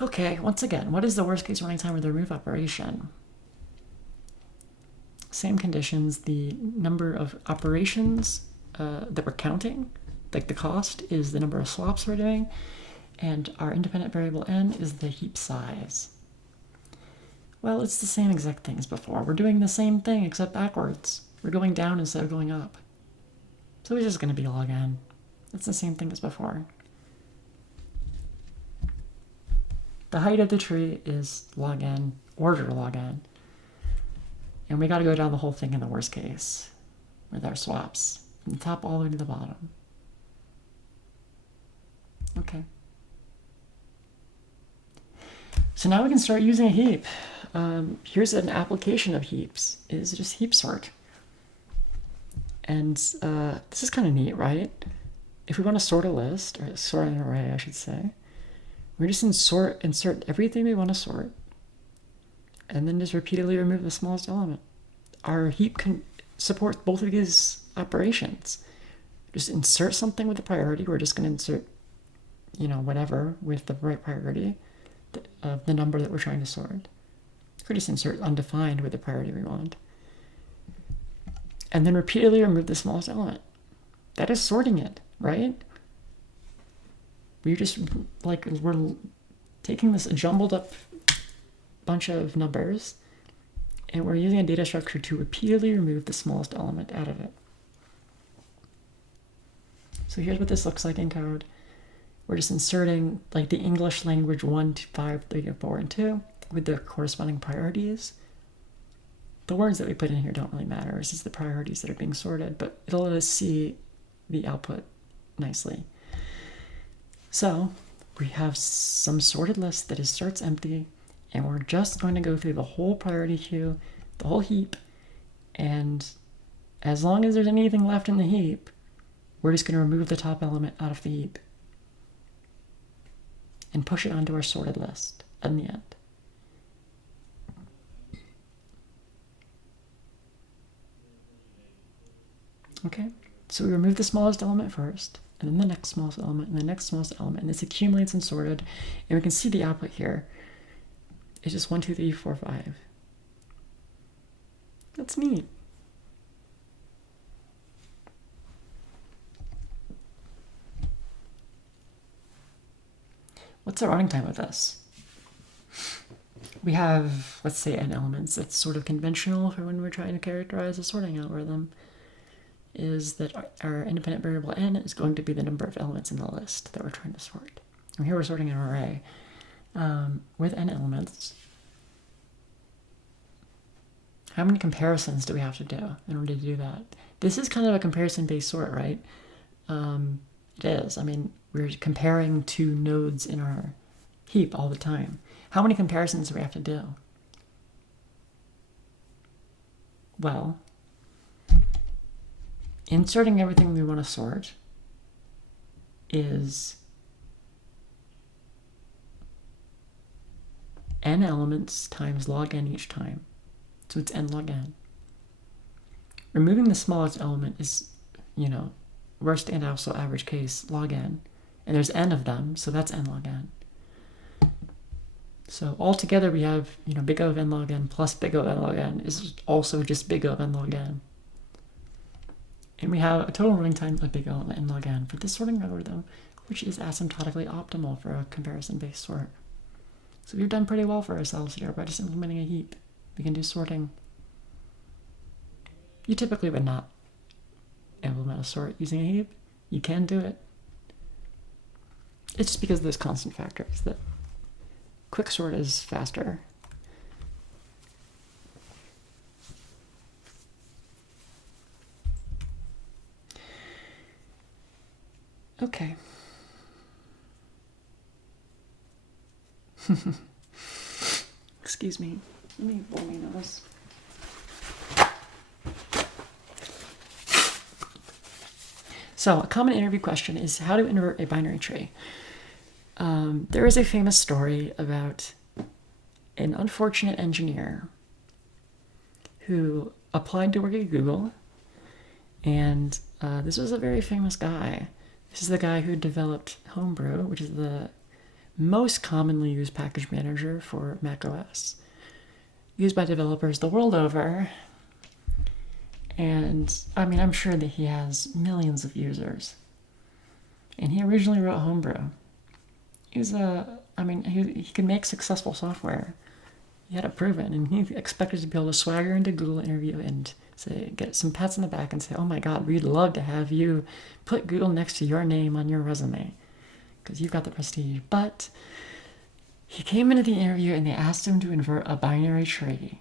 Okay, once again, what is the worst case running time of the remove operation? Same conditions, the number of operations that we're counting, like the cost, is the number of swaps we're doing, and our independent variable n is the heap size. Well, it's the same exact thing as before. We're doing the same thing except backwards. We're going down instead of going up. So it's just going to be log n. It's the same thing as before. The height of the tree is log n, order log n. And we got to go down the whole thing in the worst case with our swaps, from the top all the way to the bottom. Okay. So now we can start using a heap. Here's an application of heaps, is just heap sort. And this is kind of neat, right? If we want to sort a list, or sort an array, I should say, we just insert everything we want to sort, and then just repeatedly remove the smallest element. Our heap can support both of these operations. Just insert something with a priority. We're just going to insert, whatever with the right priority of the number that we're trying to sort. Or just insert undefined with the priority we want. And then repeatedly remove the smallest element. That is sorting it, right? We're taking this jumbled up bunch of numbers, and we're using a data structure to repeatedly remove the smallest element out of it. So here's what this looks like in code. We're just inserting like the English language 1, 2, 5, 3, 4, and 2 with the corresponding priorities. The words that we put in here don't really matter. It's just the priorities that are being sorted, but it'll let us see the output nicely. So we have some sorted list that starts empty And we're just going to go through the whole priority queue, the whole heap, and as long as there's anything left in the heap, we're just going to remove the top element out of the heap and push it onto our sorted list in the end. Okay, so we remove the smallest element first, and then the next smallest element, and the next smallest element, and this accumulates and sorted, and we can see the output here. It's just 1, 2, 3, 4, 5. That's neat. What's the running time of this? We have, let's say, n elements. That's sort of conventional for when we're trying to characterize a sorting algorithm, is that our independent variable n is going to be the number of elements in the list that we're trying to sort. And here we're sorting an array with n elements. How many comparisons do we have to do in order to do that? This is kind of a comparison-based sort, right? It is. I mean, we're comparing two nodes in our heap all the time. How many comparisons do we have to do? Well, inserting everything we want to sort is n elements times log n each time. So it's n log n. Removing the smallest element is, worst and also average case log n. And there's n of them, so that's n log n. So altogether we have, big O of n log n plus big O of n log n is also just big O of n log n. And we have a total running time of big O of n log n for this sorting algorithm, which is asymptotically optimal for a comparison-based sort. So we've done pretty well for ourselves here by just implementing a heap. We can do sorting. You typically would not implement a sort using a heap. You can do it. It's just because of those constant factors that quick sort is faster. Okay. Excuse me. Let me blow my nose. So a common interview question is how to invert a binary tree. There is a famous story about an unfortunate engineer who applied to work at Google, and this was a very famous guy. This is the guy who developed Homebrew, which is the most commonly used package manager for macOS, used by developers the world over. And I'm sure that he has millions of users. And he originally wrote Homebrew. He could make successful software. He had it proven, and he expected to be able to swagger into Google interview and get some pats on the back and say, "Oh my God, we'd love to have you put Google next to your name on your resume because you've got the prestige." But he came into the interview and they asked him to invert a binary tree,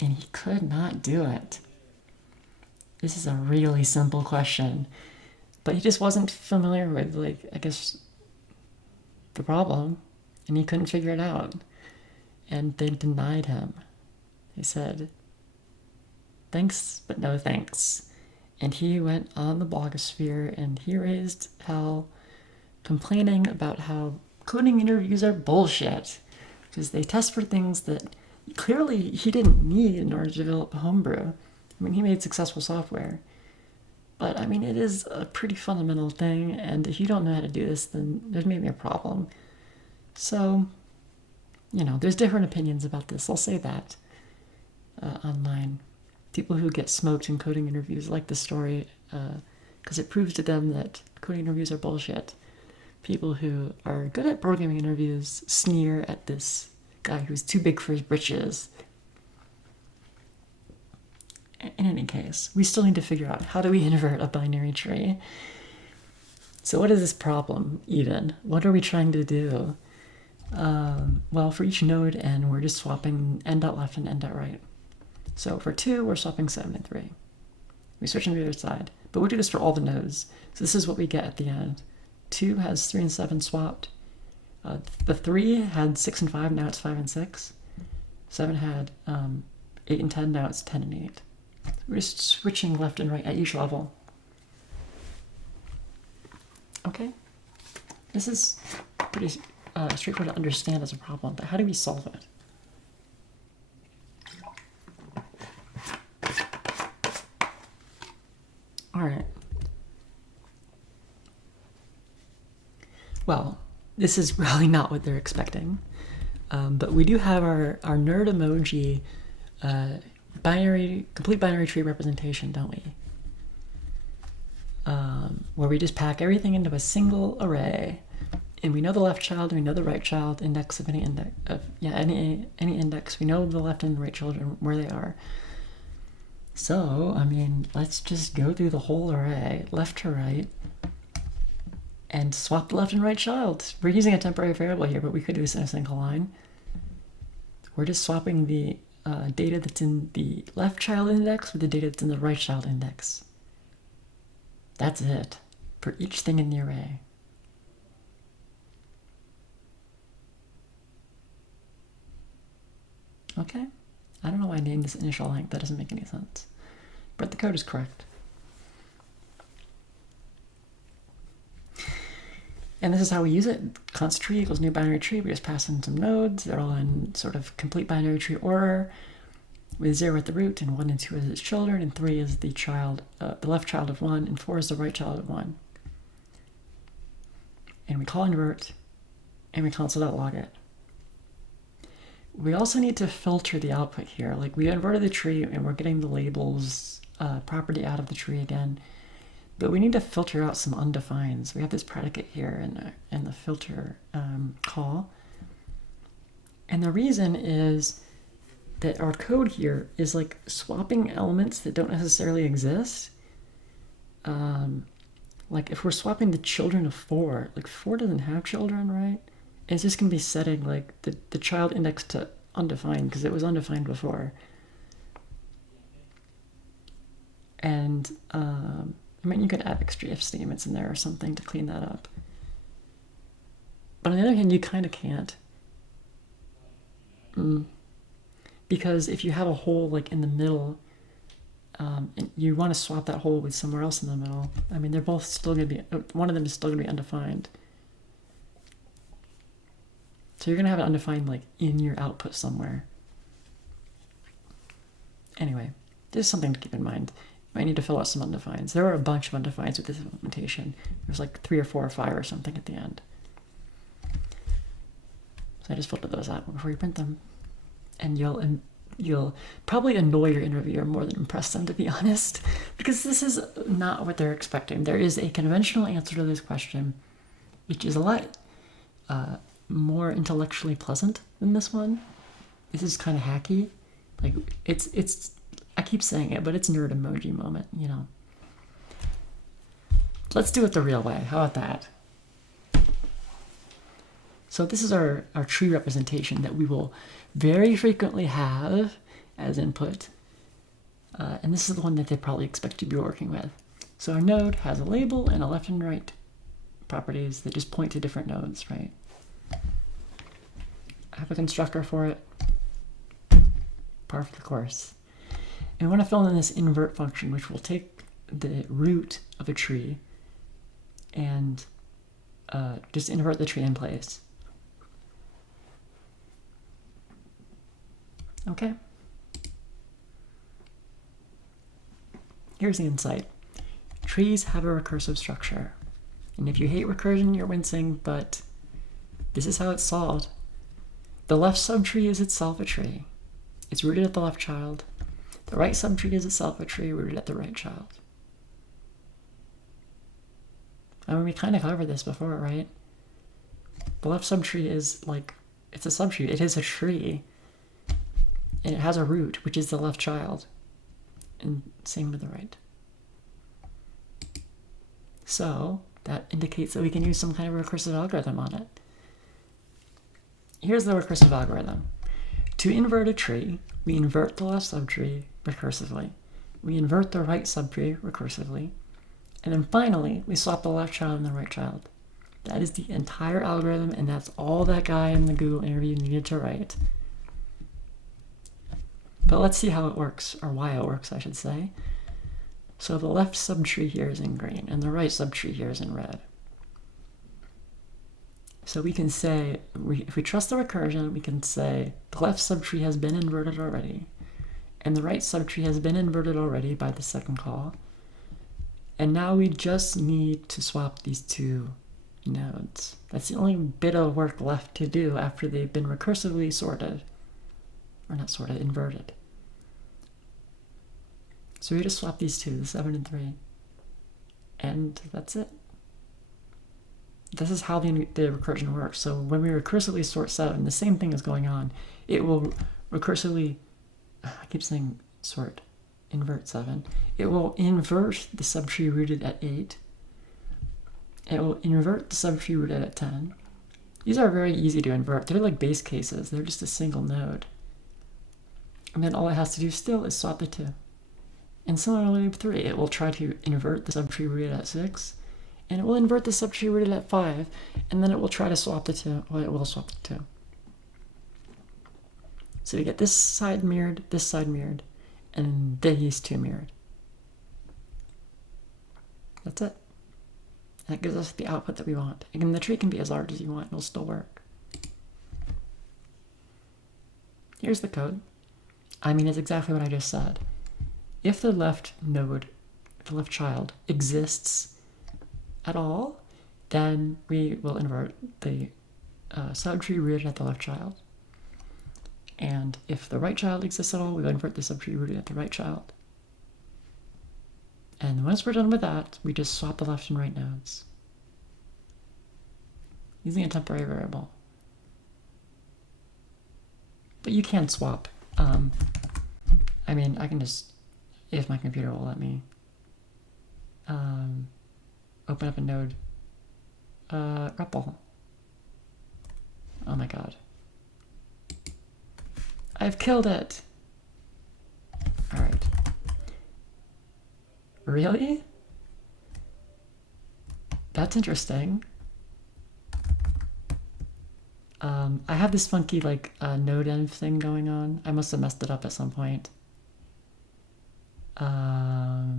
and he could not do it. This is a really simple question, but he just wasn't familiar with, the problem, and he couldn't figure it out. And they denied him. They said, "Thanks, but no thanks." And he went on the blogosphere and he raised hell, complaining about how coding interviews are bullshit because they test for things that clearly he didn't need in order to develop Homebrew. He made successful software. But, it is a pretty fundamental thing, and if you don't know how to do this, then there's maybe a problem. So, there's different opinions about this. I'll say that online. People who get smoked in coding interviews like this story because it proves to them that coding interviews are bullshit. People who are good at programming interviews sneer at this guy who's too big for his britches. In any case, we still need to figure out how do we invert a binary tree. So what is this problem even? What are we trying to do? Well, for each node n, we're just swapping n.left and n.right. So for 2, we're swapping 7 and 3. We switch to the other side. But we'll do this for all the nodes. So this is what we get at the end. 2 has 3 and 7 swapped. The 3 had 6 and 5, now it's 5 and 6. 7 had 8 and 10, now it's 10 and 8. We're just switching left and right at each level. Okay. This is pretty straightforward to understand as a problem, but how do we solve it? All right. Well, this is really not what they're expecting, but we do have our nerd emoji complete binary tree representation, don't we? Where we just pack everything into a single array, and we know the left child, and we know the right child, index of any index any index. We know the left and right children where they are. So, I mean, let's just go through the whole array, left to right, and swap the left and right child. We're using a temporary variable here, but we could do this in a single line. We're just swapping the data that's in the left child index with the data that's in the right child index. That's it for each thing in the array. Okay, I don't know why I named this initial length. That doesn't make any sense. But the code is correct. And this is how we use it. Const tree equals new binary tree. We just pass in some nodes. They're all in sort of complete binary tree order, with 0 at the root, and 1 and 2 as its children, and 3 is the child, the left child of 1, and 4 is the right child of 1. And we call invert, and we console.log it. We also need to filter the output here. Like, we inverted the tree, and we're getting the labels property out of the tree again. But we need to filter out some undefines. We have this predicate here in the filter call. And the reason is that our code here is like swapping elements that don't necessarily exist. Like if we're swapping the children of 4, like 4 doesn't have children, right? It's just going to be setting like the child index to undefined because it was undefined before. And I mean, you could add extra if statements in there or something to clean that up. But on the other hand, you kind of can't. Because if you have a hole like in the middle, and you want to swap that hole with somewhere else in the middle, I mean, they're both still going to be, one of them is still going to be undefined. So you're going to have it undefined like in your output somewhere. Anyway, this is something to keep in mind. I need to fill out some undefines. There are a bunch of undefines with this implementation. There's like 3 or 4 or 5 or something at the end. So I just filtered those out before you print them. And you'll probably annoy your interviewer more than impress them, to be honest, because this is not what they're expecting. There is a conventional answer to this question, which is a lot more intellectually pleasant than this one. This is kind of hacky. Like it's I keep saying it, but it's nerd emoji moment, you know. Let's do it the real way. How about that? So this is our tree representation that we will very frequently have as input. And this is the one that they probably expect you to be working with. So our node has a label and a left and right properties that just point to different nodes, right? I have a constructor for it. Par for the course. And we want to fill in this invert function, which will take the root of a tree and just invert the tree in place. Okay. Here's the insight. Trees have a recursive structure. And if you hate recursion, you're wincing, but this is how it's solved. The left subtree is itself a tree. It's rooted at the left child. The right subtree is itself a tree rooted at the right child. I mean, we kind of covered this before, right? The left subtree is like, it's a subtree. It is a tree. And it has a root, which is the left child. And same with the right. So that indicates that we can use some kind of recursive algorithm on it. Here's the recursive algorithm. To invert a tree, we invert the left subtree recursively. We invert the right subtree recursively. And then finally, we swap the left child and the right child. That is the entire algorithm, and that's all that guy in the Google interview needed to write. But let's see how it works, or why it works, I should say. So the left subtree here is in green, and the right subtree here is in red. So we can say, if we trust the recursion, we can say the left subtree has been inverted already, and the right subtree has been inverted already by the second call. And now we just need to swap these two nodes. That's the only bit of work left to do after they've been recursively sorted. Or not sorted, inverted. So we just swap these two, the 7 and 3. And that's it. This is how the recursion works. So when we recursively sort 7, the same thing is going on. It will recursively, I keep saying sort, invert 7. It will invert the subtree rooted at 8. It will invert the subtree rooted at 10. These are very easy to invert. They're like base cases. They're just a single node. And then all it has to do still is swap the 2. And similarly with 3, it will try to invert the subtree rooted at 6. And it will invert the subtree rooted at 5. And then it will try to swap the 2. Well, it will swap the 2. So we get this side mirrored, and these two mirrored. That's it. And that gives us the output that we want. Again, the tree can be as large as you want. It'll still work. Here's the code. I mean, it's exactly what I just said. If the left node, if the left child exists at all, then we will invert the subtree rooted at the left child. And if the right child exists at all, we will invert the subtree rooted at the right child. And once we're done with that, we just swap the left and right nodes using a temporary variable. But you can swap. I mean, I can just, if my computer will let me, open up a node REPL. Oh my god. I've killed it! Alright. Really? That's interesting. I have this funky like node env thing going on. I must have messed it up at some point. I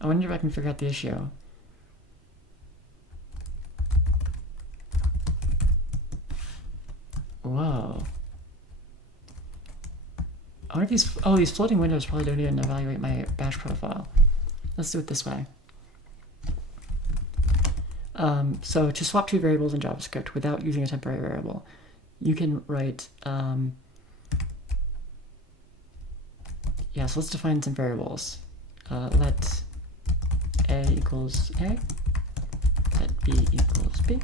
wonder if I can figure out the issue. Whoa. I wonder if these floating windows probably don't even evaluate my bash profile. Let's do it this way. So to swap two variables in JavaScript without using a temporary variable, you can write, so let's define some variables. Let A equals A, let B equals B,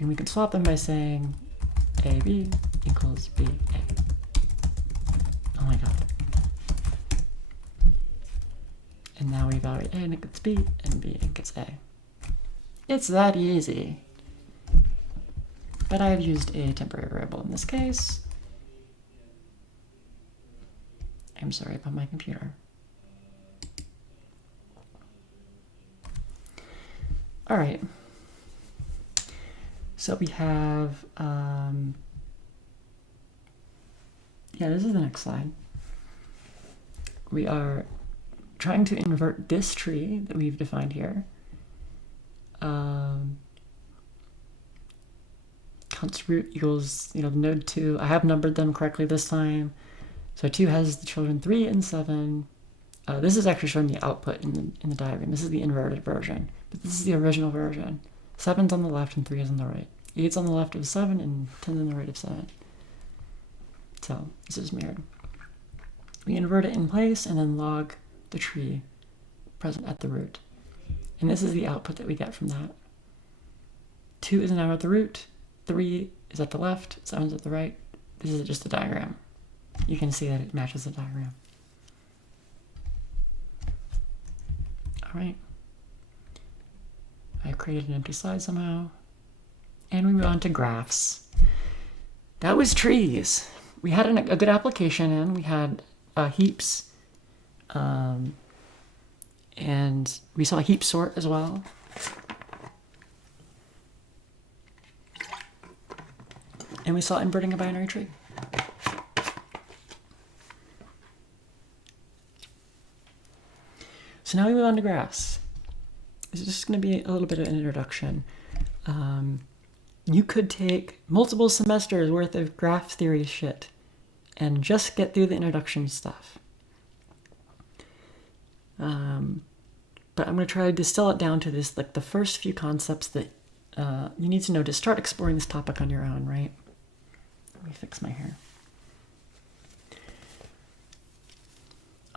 and we can swap them by saying AB equals BA. Oh my god. And now we evaluate A and it gets B, and B and it gets A. It's that easy. But I've used a temporary variable in this case. I'm sorry about my computer. All right. So we have, this is the next slide. We are trying to invert this tree that we've defined here. Const root equals, node 2. I have numbered them correctly this time. So 2 has the children 3 and 7. This is actually showing the output in the diagram. This is the inverted version, but this is the original version. 7's on the left and 3 is on the right. 8's on the left of 7 and 10's on the right of 7. So this is mirrored. We invert it in place and then log the tree present at the root. And this is the output that we get from that. 2 is now at the root, 3 is at the left, 7's at the right. This is just the diagram. You can see that it matches the diagram. All right. I created an empty slide somehow. And we move on to graphs. That was trees. We had a good application in. We had heaps. And we saw heap sort as well. And we saw inverting a binary tree. So now we move on to graphs. This is just going to be a little bit of an introduction. You could take multiple semesters worth of graph theory shit and just get through the introduction stuff. But I'm going to try to distill it down to this, like the first few concepts that you need to know to start exploring this topic on your own, right? Let me fix my hair.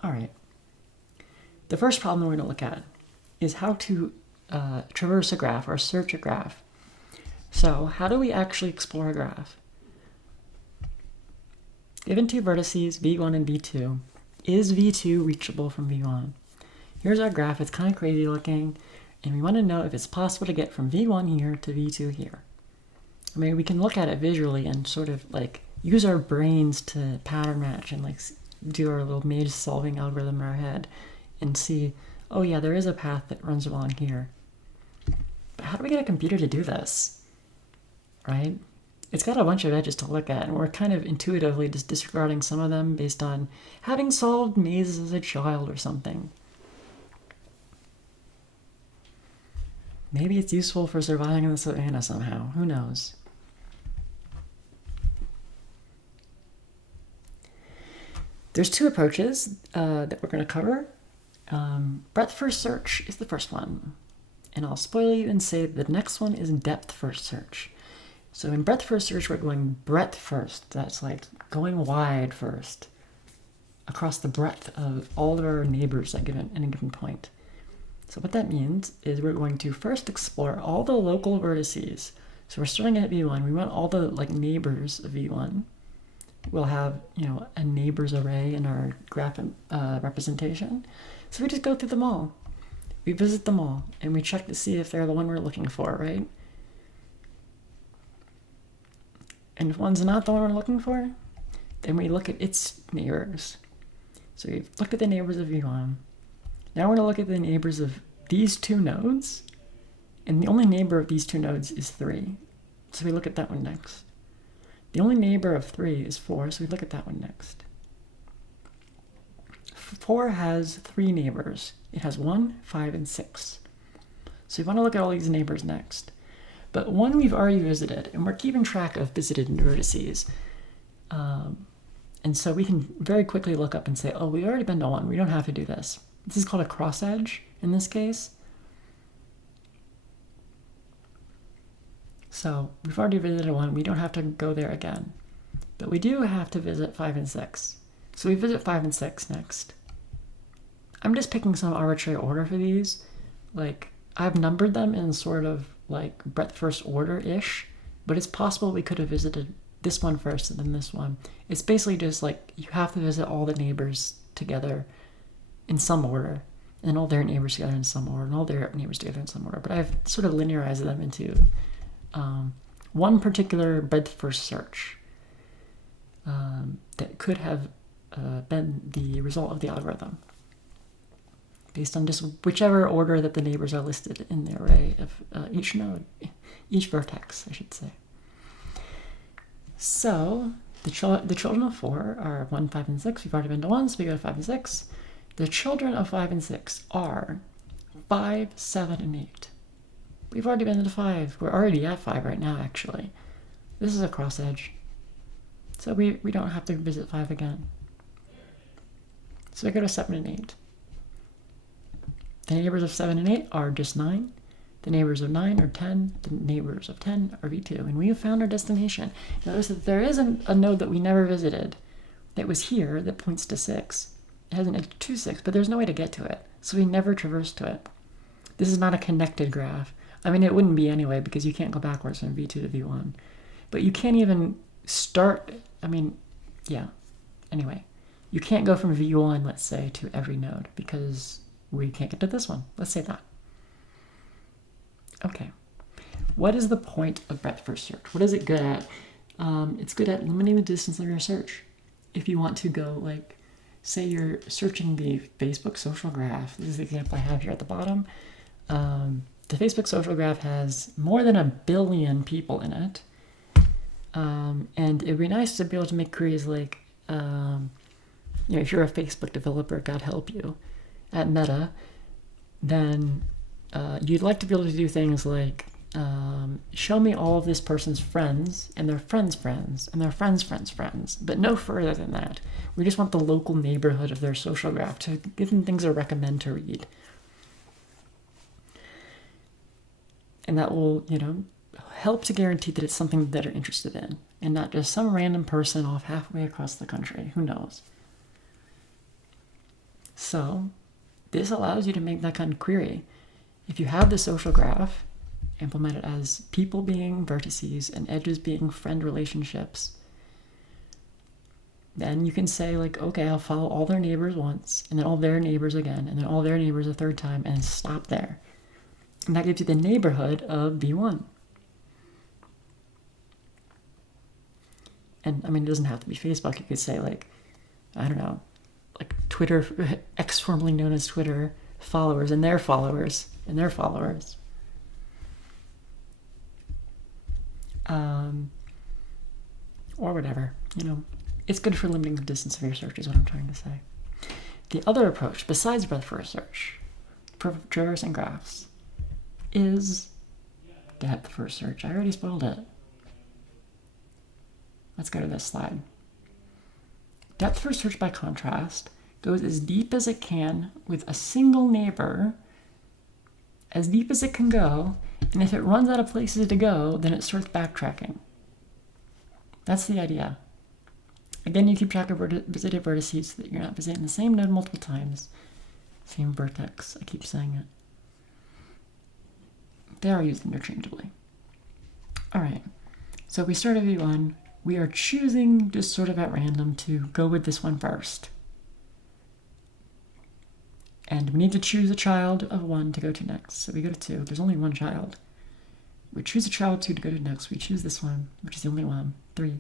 All right. The first problem that we're going to look at is how to traverse a graph or search a graph. So how do we actually explore a graph? Given two vertices, v1 and v2, is v2 reachable from v1? Here's our graph. It's kind of crazy looking, and we want to know if it's possible to get from v1 here to v2 here. I mean, we can look at it visually and sort of like use our brains to pattern match and like do our little maze solving algorithm in our head and see, oh yeah, there is a path that runs along here. But how do we get a computer to do this? Right? It's got a bunch of edges to look at, and we're kind of intuitively just disregarding some of them based on having solved mazes as a child or something. Maybe it's useful for surviving in the savannah somehow. Who knows? There's two approaches that we're going to cover. Breadth first search is the first one. And I'll spoil you and say the next one is depth first search. So in breadth first search, we're going breadth first. That's like going wide first, across the breadth of all of our neighbors at any given point. So what that means is we're going to first explore all the local vertices. So we're starting at v1. We want all the like neighbors of v1. We'll have, you know, a neighbors array in our graph representation. So we just go through them all. We visit them all, and we check to see if they're the one we're looking for, right? And if one's not the one we're looking for, then we look at its neighbors. So we've looked at the neighbors of v1. Now we're going to look at the neighbors of these two nodes, and the only neighbor of these two nodes is 3. So we look at that one next. The only neighbor of 3 is 4, so we look at that one next. 4 has 3 neighbors. It has 1, 5, and 6. So we want to look at all these neighbors next. But one we've already visited, and we're keeping track of visited vertices. And so we can very quickly look up and say, oh, we've already been to 1. We don't have to do this. This is called a cross edge in this case. So we've already visited 1. We don't have to go there again. But we do have to visit 5 and 6. So we visit 5 and 6 next. I'm just picking some arbitrary order for these. Like, I've numbered them in sort of like breadth first order-ish, but it's possible we could have visited this one first and then this one. It's basically just like you have to visit all the neighbors together in some order, and all their neighbors together in some order, and all their neighbors together in some order. But I've sort of linearized them into one particular breadth first search that could have been the result of the algorithm, based on just whichever order that the neighbors are listed in the array of each node, each vertex, I should say. So the children of 4 are 1, 5, and 6. We've already been to 1, so we go to 5 and 6. The children of 5 and 6 are 5, 7, and 8. We've already been to 5. We're already at 5 right now, actually. This is a cross edge. So we don't have to visit 5 again. So we go to 7 and 8. The neighbors of 7 and 8 are just 9. The neighbors of 9 are 10. The neighbors of 10 are v2. And we have found our destination. Notice that there is a node that we never visited that was here that points to 6. It has an edge to 6, but there's no way to get to it. So we never traversed to it. This is not a connected graph. I mean, it wouldn't be anyway because you can't go backwards from v2 to v1. But you can't even start, I mean, yeah. Anyway, you can't go from v1, let's say, to every node because we can't get to this one. Let's say that. Okay. What is the point of breadth first search? What is it good at? It's good at limiting the distance of your search. If you want to go, like, say you're searching the Facebook social graph. This is the example I have here at the bottom. The Facebook social graph has more than 1 billion people in it. And it'd be nice to be able to make queries like, if you're a Facebook developer, God help you, at Meta, then you'd like to be able to do things like, show me all of this person's friends and their friends' friends and their friends' friends' friends, but no further than that. We just want the local neighborhood of their social graph to give them things to recommend to read. And that will, help to guarantee that it's something that they're interested in and not just some random person off halfway across the country. Who knows? So this allows you to make that kind of query. If you have the social graph, implement it as people being vertices and edges being friend relationships, then you can say like, okay, I'll follow all their neighbors once, and then all their neighbors again, and then all their neighbors a third time, and stop there. And that gives you the neighborhood of V1. And it doesn't have to be Facebook. You could say like, I don't know, like Twitter, X formerly known as Twitter, followers and their followers and their followers. Or whatever, It's good for limiting the distance of your search is what I'm trying to say. The other approach, besides breadth first search, for traversing graphs, is depth first search. I already spoiled it. Let's go to this slide. Depth first search, by contrast, goes as deep as it can with a single neighbor, as deep as it can go, and if it runs out of places to go, then it starts backtracking. That's the idea. Again, you keep track of visited vertices so that you're not visiting the same node multiple times. Same vertex, I keep saying it. They are used interchangeably. All right, so we start at V1. We are choosing just sort of at random to go with this one first. And we need to choose a child of 1 to go to next. So we go to 2. There's only one child. We choose a child 2 to go to next. We choose this one, which is the only one, 3.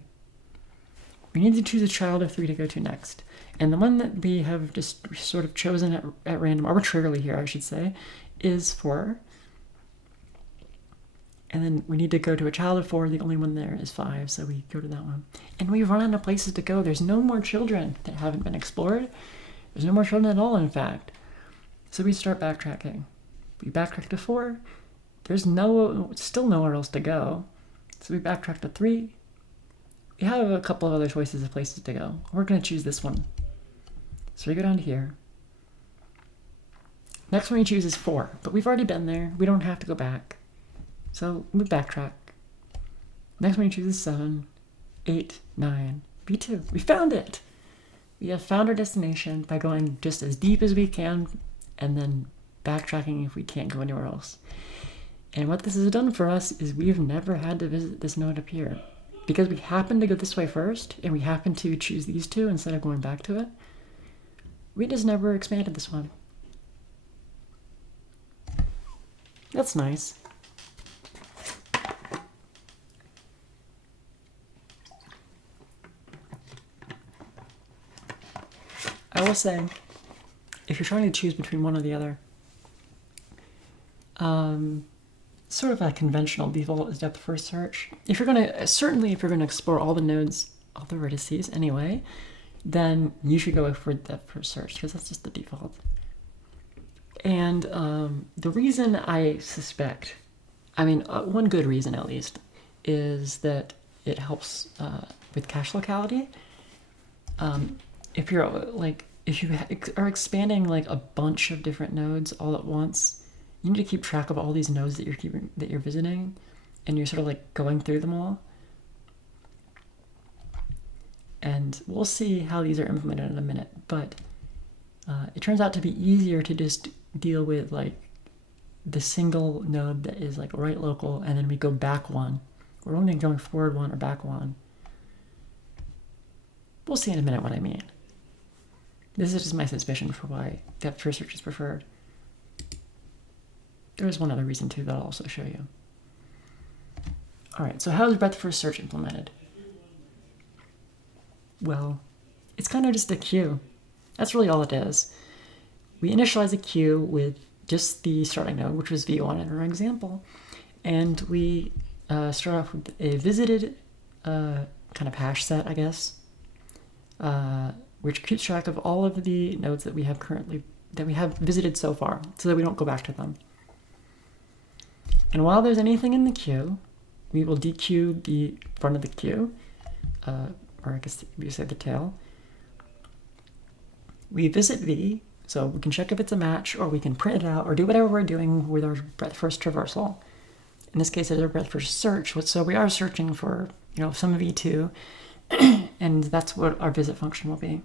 We need to choose a child of 3 to go to next. And the one that we have just sort of chosen at random, arbitrarily here, I should say, is 4. And then we need to go to a child of 4. The only one there is 5, so we go to that one. And we run out of places to go. There's no more children that haven't been explored. There's no more children at all, in fact. So we start backtracking. We backtrack to 4. There's still nowhere else to go. So we backtrack to 3. We have a couple of other choices of places to go. We're going to choose this one. So we go down to here. Next one we choose is 4, but we've already been there. We don't have to go back. So we backtrack. Next one we choose is 7, 8, 9, V2. We found it! We have found our destination by going just as deep as we can and then backtracking if we can't go anywhere else. And what this has done for us is we've never had to visit this node up here. Because we happened to go this way first, and we happened to choose these 2 instead of going back to it, we just never expanded this one. That's nice. I will say, if you're trying to choose between one or the other, sort of a conventional default is depth first search. If you're going to explore all the nodes, all the vertices anyway, then you should go for depth first search because that's just the default. And the reason I suspect, one good reason at least, is that it helps with cache locality. If you are expanding like a bunch of different nodes all at once, you need to keep track of all these nodes that you're visiting, and you're sort of like going through them all. And we'll see how these are implemented in a minute, but it turns out to be easier to just deal with like the single node that is like right local, and then we go back 1. We're only going forward 1 or back 1. We'll see in a minute what I mean. This is just my suspicion for why depth first search is preferred. There is one other reason too that I'll also show you. All right, so how is breadth first search implemented? Well, it's kind of just a queue. That's really all it is. We initialize a queue with just the starting node, which was V1 in our example, and we start off with a visited kind of hash set, I guess, which keeps track of all of the nodes that we have visited so far, so that we don't go back to them. And while there's anything in the queue, we will dequeue the front of the queue, or I guess we say the tail. We visit V, so we can check if it's a match, or we can print it out, or do whatever we're doing with our breadth first traversal. In this case, it's a breadth first search, so we are searching for some V2, and that's what our visit function will be.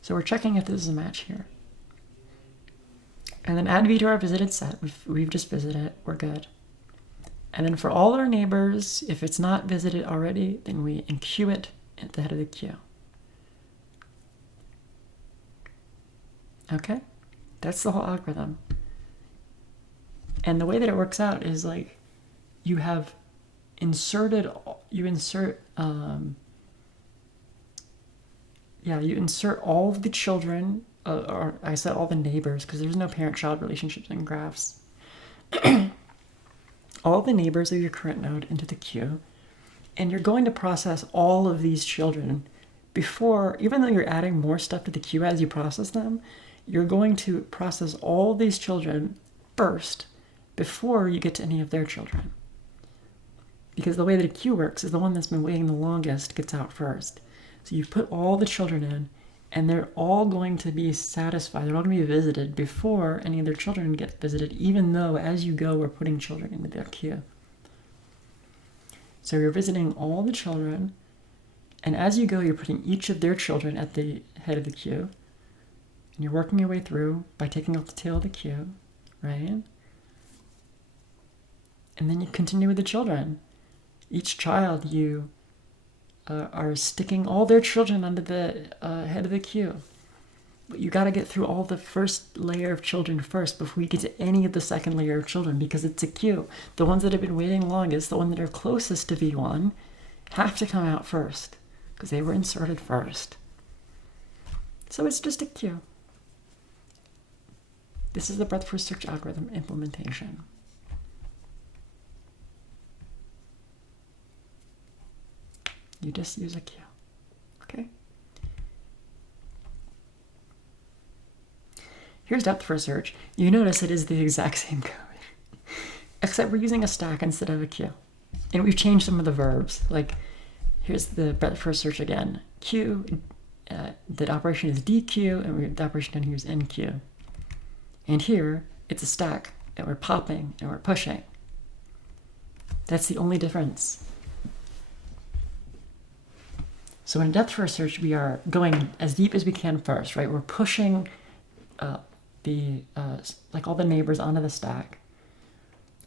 So we're checking if this is a match here. And then add V to our visited set. We've just visited it. We're good. And then for all our neighbors, if it's not visited already, then we enqueue it at the head of the queue. Okay? That's the whole algorithm. And the way that it works out is like you have insert all of the children, or I said all the neighbors, because there's no parent-child relationships in graphs. All the neighbors of your current node into the queue, and you're going to process all of these children before, even though you're adding more stuff to the queue as you process them, you're going to process all these children first before you get to any of their children. Because the way that a queue works is the one that's been waiting the longest gets out first. So you put all the children in, and they're all going to be satisfied. They're all going to be visited before any of their children get visited, even though as you go, we're putting children into their queue. So you're visiting all the children, and as you go, you're putting each of their children at the head of the queue, and you're working your way through by taking off the tail of the queue, right? And then you continue with the children. Each child, you are sticking all their children under the head of the queue. But you got to get through all the first layer of children first before you get to any of the second layer of children, because it's a queue. The ones that have been waiting longest, the ones that are closest to V1, have to come out first because they were inserted first. So it's just a queue. This is the breadth first search algorithm implementation. You just use a queue, okay? Here's depth first search. You notice it is the exact same code, except we're using a stack instead of a queue. And we've changed some of the verbs. Like, here's the breadth first search again. Queue, the operation is dequeue, and the operation down here is enqueue. And here, it's a stack, and we're popping, and we're pushing. That's the only difference. So in depth first search, we are going as deep as we can first, right? We're pushing like all the neighbors onto the stack,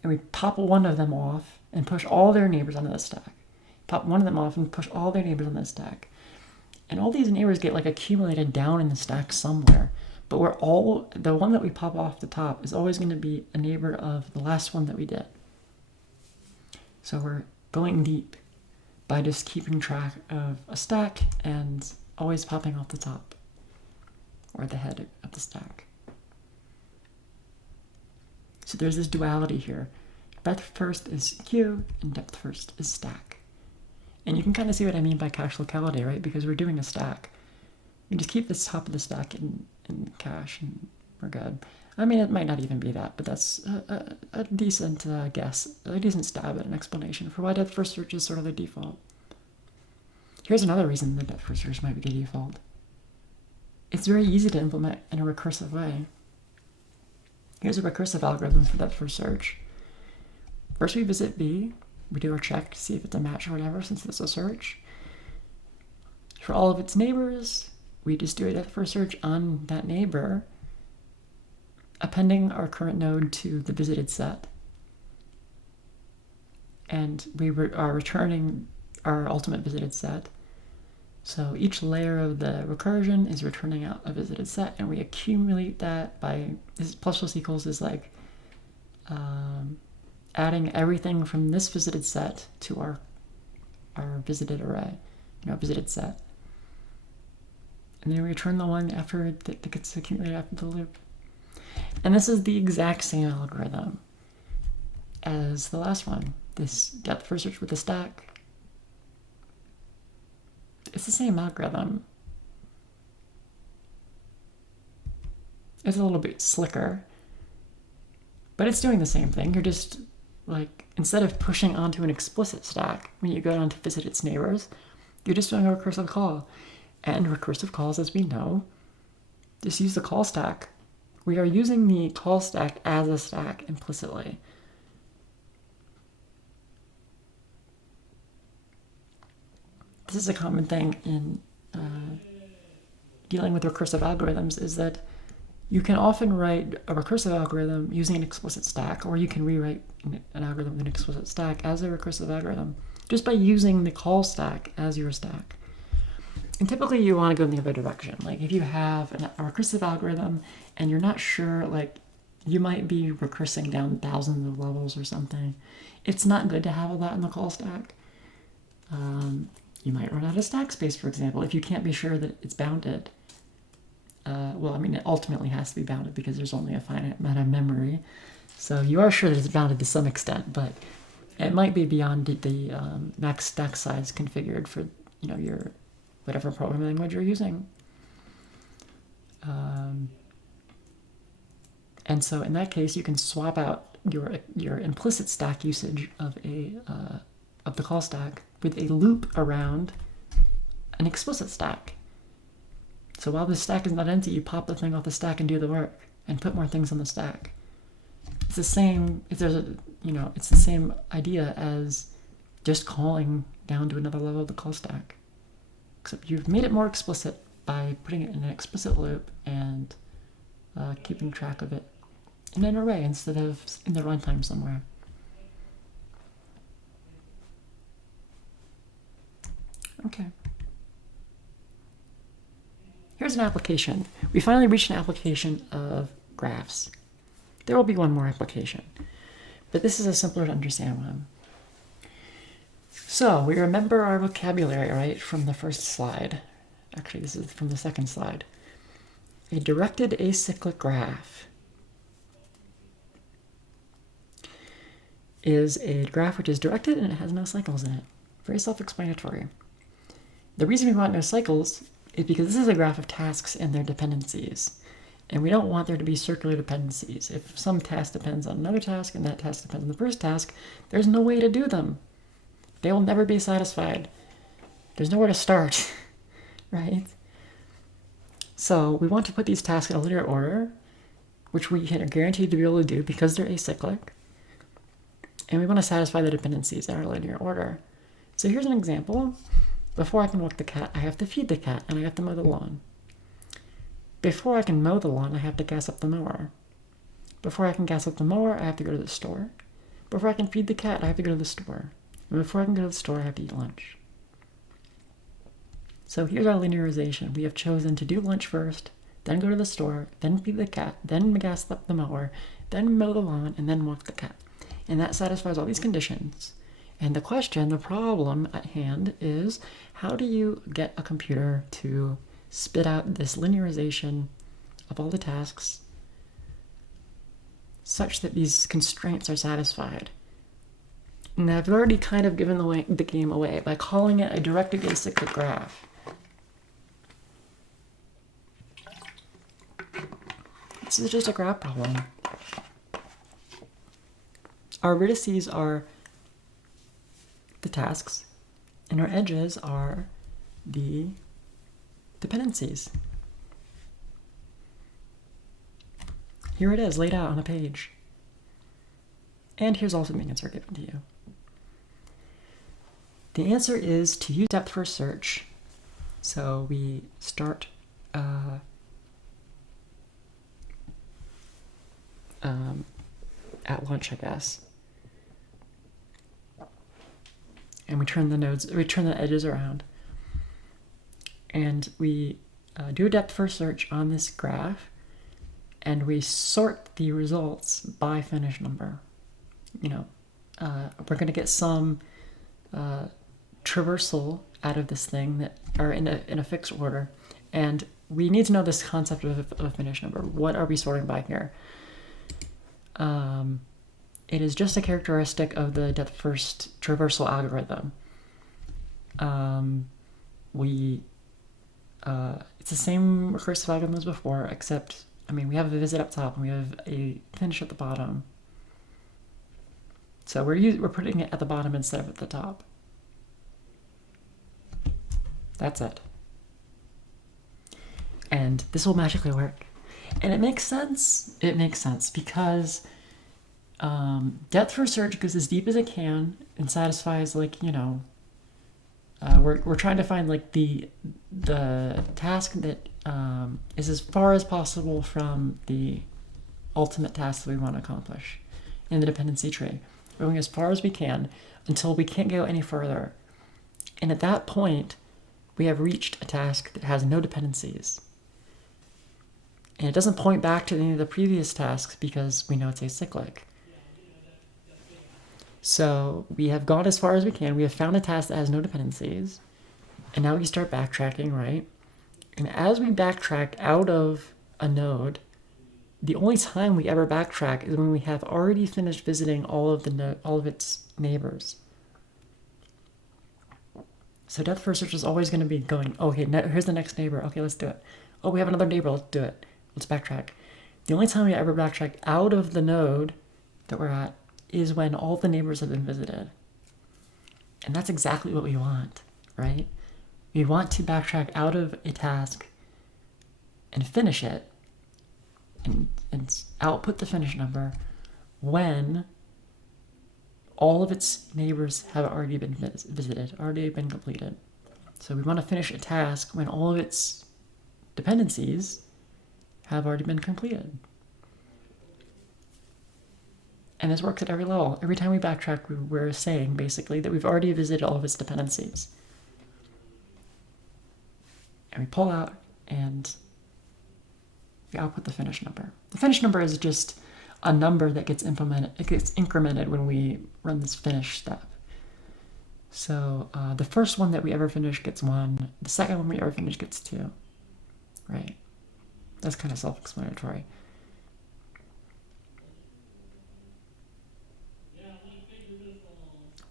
and we pop one of them off and push all their neighbors onto the stack. Pop one of them off and push all their neighbors on the stack. And all these neighbors get like accumulated down in the stack somewhere, but the one that we pop off the top is always going to be a neighbor of the last one that we did. So we're going deep by just keeping track of a stack and always popping off the top or the head of the stack. So there's this duality here. Breadth first is queue and depth first is stack. And you can kind of see what I mean by cache locality, right? Because we're doing a stack. We just keep the top of the stack in cache and we're good. I mean, it might not even be that, but that's a decent guess, a decent stab at an explanation for why depth first search is sort of the default. Here's another reason that depth first search might be the default. It's very easy to implement in a recursive way. Here's a recursive algorithm for depth first search. First we visit B, we do our check to see if it's a match or whatever, since it's a search. For all of its neighbors, we just do a depth first search on that neighbor, appending our current node to the visited set. And we are returning our ultimate visited set. So each layer of the recursion is returning out a visited set, and we accumulate that by, this plus equals is like adding everything from this visited set to our visited array, visited set. And then we return the one after that gets accumulated after the loop. And this is the exact same algorithm as the last one. This depth first search with the stack, It's the same algorithm. It's a little bit slicker, but it's doing the same thing. You're just like, instead of pushing onto an explicit stack when you go down to visit its neighbors, you're just doing a recursive call. And recursive calls, as we know, just use the call stack. We are using the call stack as a stack implicitly. This is a common thing in dealing with recursive algorithms, is that you can often write a recursive algorithm using an explicit stack, or you can rewrite an algorithm with an explicit stack as a recursive algorithm just by using the call stack as your stack. And typically you want to go in the other direction. Like if you have a recursive algorithm and you're not sure, like you might be recursing down thousands of levels or something, it's not good to have all that in the call stack. You might run out of stack space, for example, if you can't be sure that it's bounded. Well, I mean, it ultimately has to be bounded because there's only a finite amount of memory. So you are sure that it's bounded to some extent, but it might be beyond the max stack size configured for, you know, your whatever programming language you're using. And so in that case, you can swap out your implicit stack usage of the call stack with a loop around an explicit stack. So while the stack is not empty, you pop the thing off the stack and do the work and put more things on the stack. It's the same, if there's a, you know, it's the same idea as just calling down to another level of the call stack. Except you've made it more explicit by putting it in an explicit loop and keeping track of it in an array instead of in the runtime somewhere. Okay. Here's an application. We finally reached an application of graphs. There will be one more application, but this is a simpler to understand one. So we remember our vocabulary, right, from the first slide. Actually, this is from the second slide. A directed acyclic graph is a graph which is directed and it has no cycles in it. Very self-explanatory. The reason we want no cycles is because this is a graph of tasks and their dependencies. And we don't want there to be circular dependencies. If some task depends on another task and that task depends on the first task, there's no way to do them. They will never be satisfied. There's nowhere to start, right? So we want to put these tasks in a linear order, which we are guaranteed to be able to do because they're acyclic. And we want to satisfy the dependencies in our linear order. So here's an example. Before I can walk the cat, I have to feed the cat and I have to mow the lawn. Before I can mow the lawn, I have to gas up the mower. Before I can gas up the mower, I have to go to the store. Before I can feed the cat, I have to go to the store. And before I can go to the store, I have to eat lunch. So here's our linearization. We have chosen to do lunch first, then go to the store, then feed the cat, then gas up the mower, then mow the lawn, and then walk the cat. And that satisfies all these conditions. And the question, the problem at hand is, how do you get a computer to spit out this linearization of all the tasks such that these constraints are satisfied? And I've already kind of given the game away by calling it a directed acyclic graph. This is just a graph problem. Our vertices are the tasks, and our edges are the dependencies. Here it is, laid out on a page. And here's also the answer given to you. The answer is to use depth first search. So we start at lunch, I guess. And we turn the edges around. And we do a depth first search on this graph, and we sort the results by finish number. You know, we're going to get some traversal out of this thing that are in a fixed order, and we need to know this concept of a finish number. What are we sorting by here? It is just a characteristic of the depth first traversal algorithm. it's the same recursive algorithm as before, except, I mean, we have a visit up top and we have a finish at the bottom. So we're putting it at the bottom instead of at the top. That's it. And this will magically work. And it makes sense. It makes sense because depth first search goes as deep as it can and satisfies, like, you know, we're trying to find like the task that is as far as possible from the ultimate task that we want to accomplish in the dependency tree. We're going as far as we can until we can't go any further. And at that point, we have reached a task that has no dependencies. And it doesn't point back to any of the previous tasks because we know it's acyclic. So we have gone as far as we can. We have found a task that has no dependencies. And now we start backtracking, right? And as we backtrack out of a node, the only time we ever backtrack is when we have already finished visiting all of its neighbors. So depth first search is always going to be going, okay, here's the next neighbor. Okay, let's do it. Oh, we have another neighbor. Let's do it. Let's backtrack. The only time we ever backtrack out of the node that we're at is when all the neighbors have been visited. And that's exactly what we want, right? We want to backtrack out of a task and finish it and output the finish number when all of its neighbors have already been visited, already been completed. So we want to finish a task when all of its dependencies have already been completed. And this works at every level. Every time we backtrack, we're saying basically that we've already visited all of its dependencies. And we pull out and we output the finish number. The finish number is just a number that gets implemented. It gets incremented when we run this finish step. So the first one that we ever finish gets 1. The second one we ever finish gets 2. Right? That's kind of self-explanatory.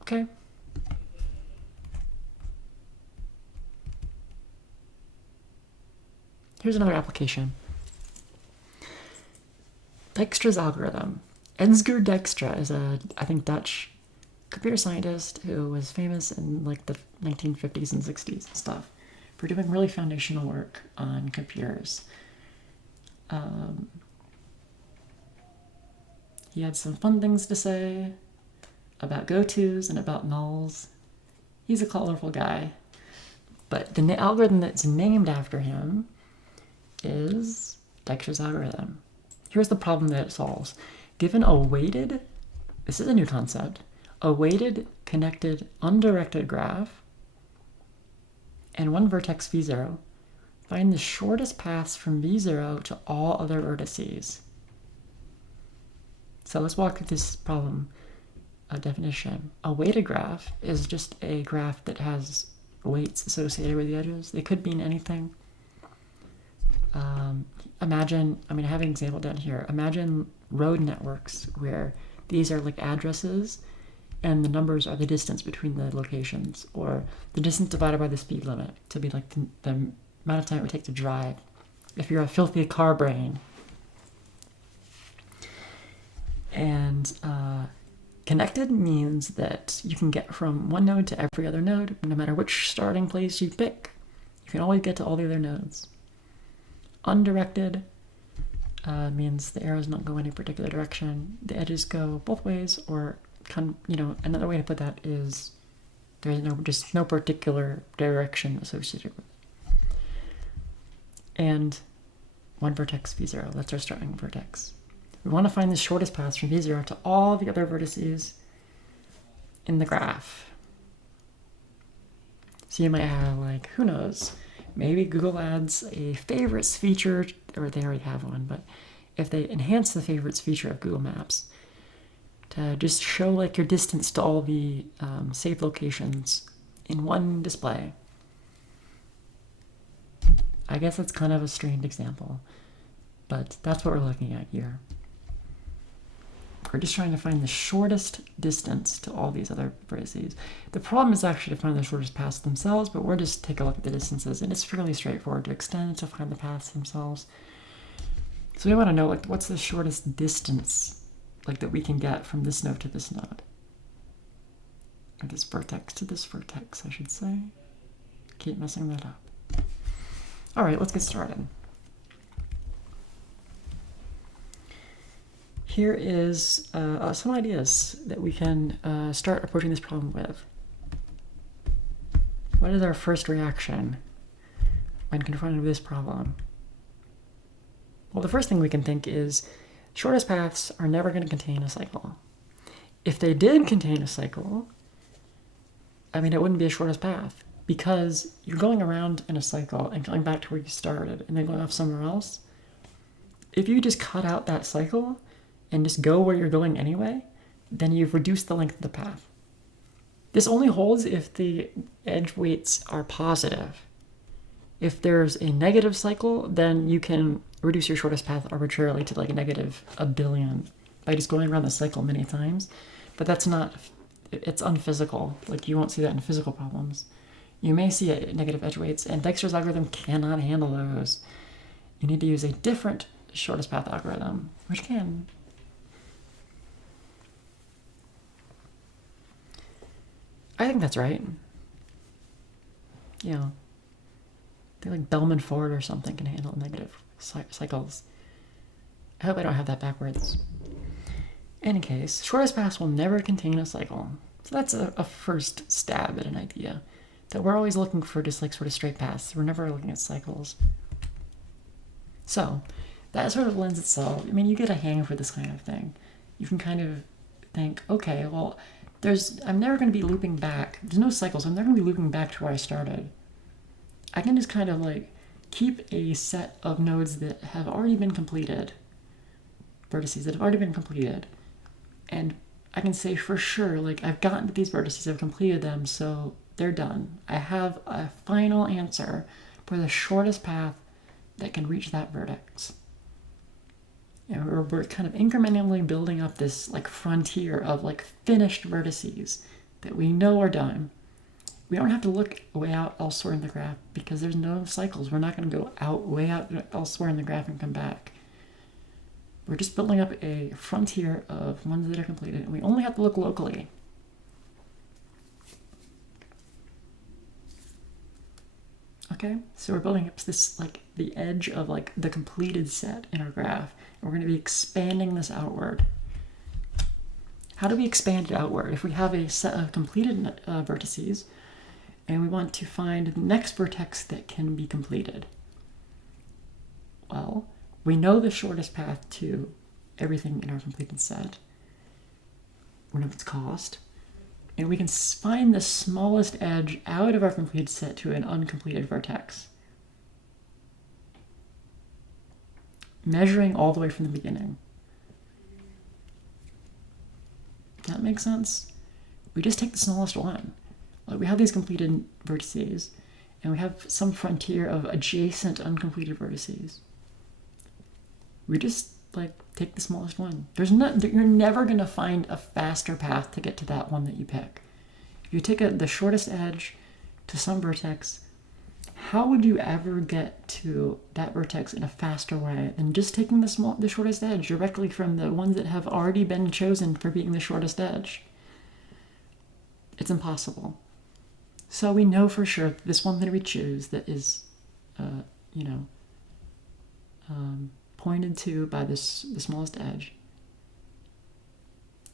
Okay. Here's another application. Dijkstra's algorithm. Ensger Dijkstra is I think, Dutch computer scientist who was famous in like the 1950s and 60s and stuff for doing really foundational work on computers. He had some fun things to say about gotos and about nulls. He's a colorful guy. But the algorithm that's named after him is Dijkstra's algorithm. Here's the problem that it solves. Given a weighted, this is a new concept, a weighted, connected, undirected graph, and one vertex v0, find the shortest paths from v0 to all other vertices. So let's walk through this problem definition. A weighted graph is just a graph that has weights associated with the edges. They could mean anything. Imagine, I have an example down here. Imagine road networks where these are like addresses and the numbers are the distance between the locations, or the distance divided by the speed limit to be like the amount of time it would take to drive if you're a filthy car brain. And connected means that you can get from one node to every other node, no matter which starting place you pick. You can always get to all the other nodes. Undirected means the arrows don't go any particular direction. The edges go both ways, or another way to put that is there's just no particular direction associated with it. And one vertex v0, that's our starting vertex. We want to find the shortest path from v0 to all the other vertices in the graph. So you might have, like, who knows, maybe Google adds a favorites feature, or they already have one, but if they enhance the favorites feature of Google Maps to just show like your distance to all the saved locations in one display. I guess that's kind of a strained example, but that's what we're looking at here. We're just trying to find the shortest distance to all these other vertices. The problem is actually to find the shortest paths themselves, but we'll just take a look at the distances, and it's fairly straightforward to extend to find the paths themselves. So we want to know, like, what's the shortest distance, like, that we can get from this node to this node? Or this vertex to this vertex, I should say. Keep messing that up. All right, let's get started. Here is some ideas that we can start approaching this problem with. What is our first reaction when confronted with this problem? Well, the first thing we can think is shortest paths are never going to contain a cycle. If they did contain a cycle, I mean, it wouldn't be a shortest path, because you're going around in a cycle and coming back to where you started and then going off somewhere else. If you just cut out that cycle and just go where you're going anyway, then you've reduced the length of the path. This only holds if the edge weights are positive. If there's a negative cycle, then you can reduce your shortest path arbitrarily to like -1 billion by just going around the cycle many times. But that's not, it's unphysical. Like, you won't see that in physical problems. You may see negative edge weights, and Dijkstra's algorithm cannot handle those. You need to use a different shortest path algorithm, which can. I think that's right. Yeah. I think like Bellman-Ford or something can handle negative cycles. I hope I don't have that backwards. In any case, shortest paths will never contain a cycle. So that's a first stab at an idea. That we're always looking for just like sort of straight paths. We're never looking at cycles. So that sort of lends itself, I mean, you get a hang for this kind of thing. You can kind of think, okay, well, I'm never going to be looping back. There's no cycles. I'm never going to be looping back to where I started. I can just kind of like keep a set of nodes that have already been completed, vertices that have already been completed, and I can say for sure, like, I've gotten to these vertices, I've completed them, so they're done. I have a final answer for the shortest path that can reach that vertex. And we're kind of incrementally building up this like frontier of like finished vertices that we know are done. We don't have to look way out elsewhere in the graph because there's no cycles. We're not going to go way out elsewhere in the graph and come back. We're just building up a frontier of ones that are completed, and we only have to look locally. Okay, so we're building up this like the edge of like the completed set in our graph. We're going to be expanding this outward. How do we expand it outward? If we have a set of completed vertices and we want to find the next vertex that can be completed, well, we know the shortest path to everything in our completed set. We know its cost. And we can find the smallest edge out of our completed set to an uncompleted vertex, measuring all the way from the beginning. Does that make sense? We just take the smallest one. Like, we have these completed vertices, and we have some frontier of adjacent uncompleted vertices. We just like take the smallest one. You're never going to find a faster path to get to that one that you pick. If you take the shortest edge to some vertex, how would you ever get to that vertex in a faster way than just taking the shortest edge directly from the ones that have already been chosen for being the shortest edge? It's impossible. So we know for sure that this one that we choose that is, pointed to by the smallest edge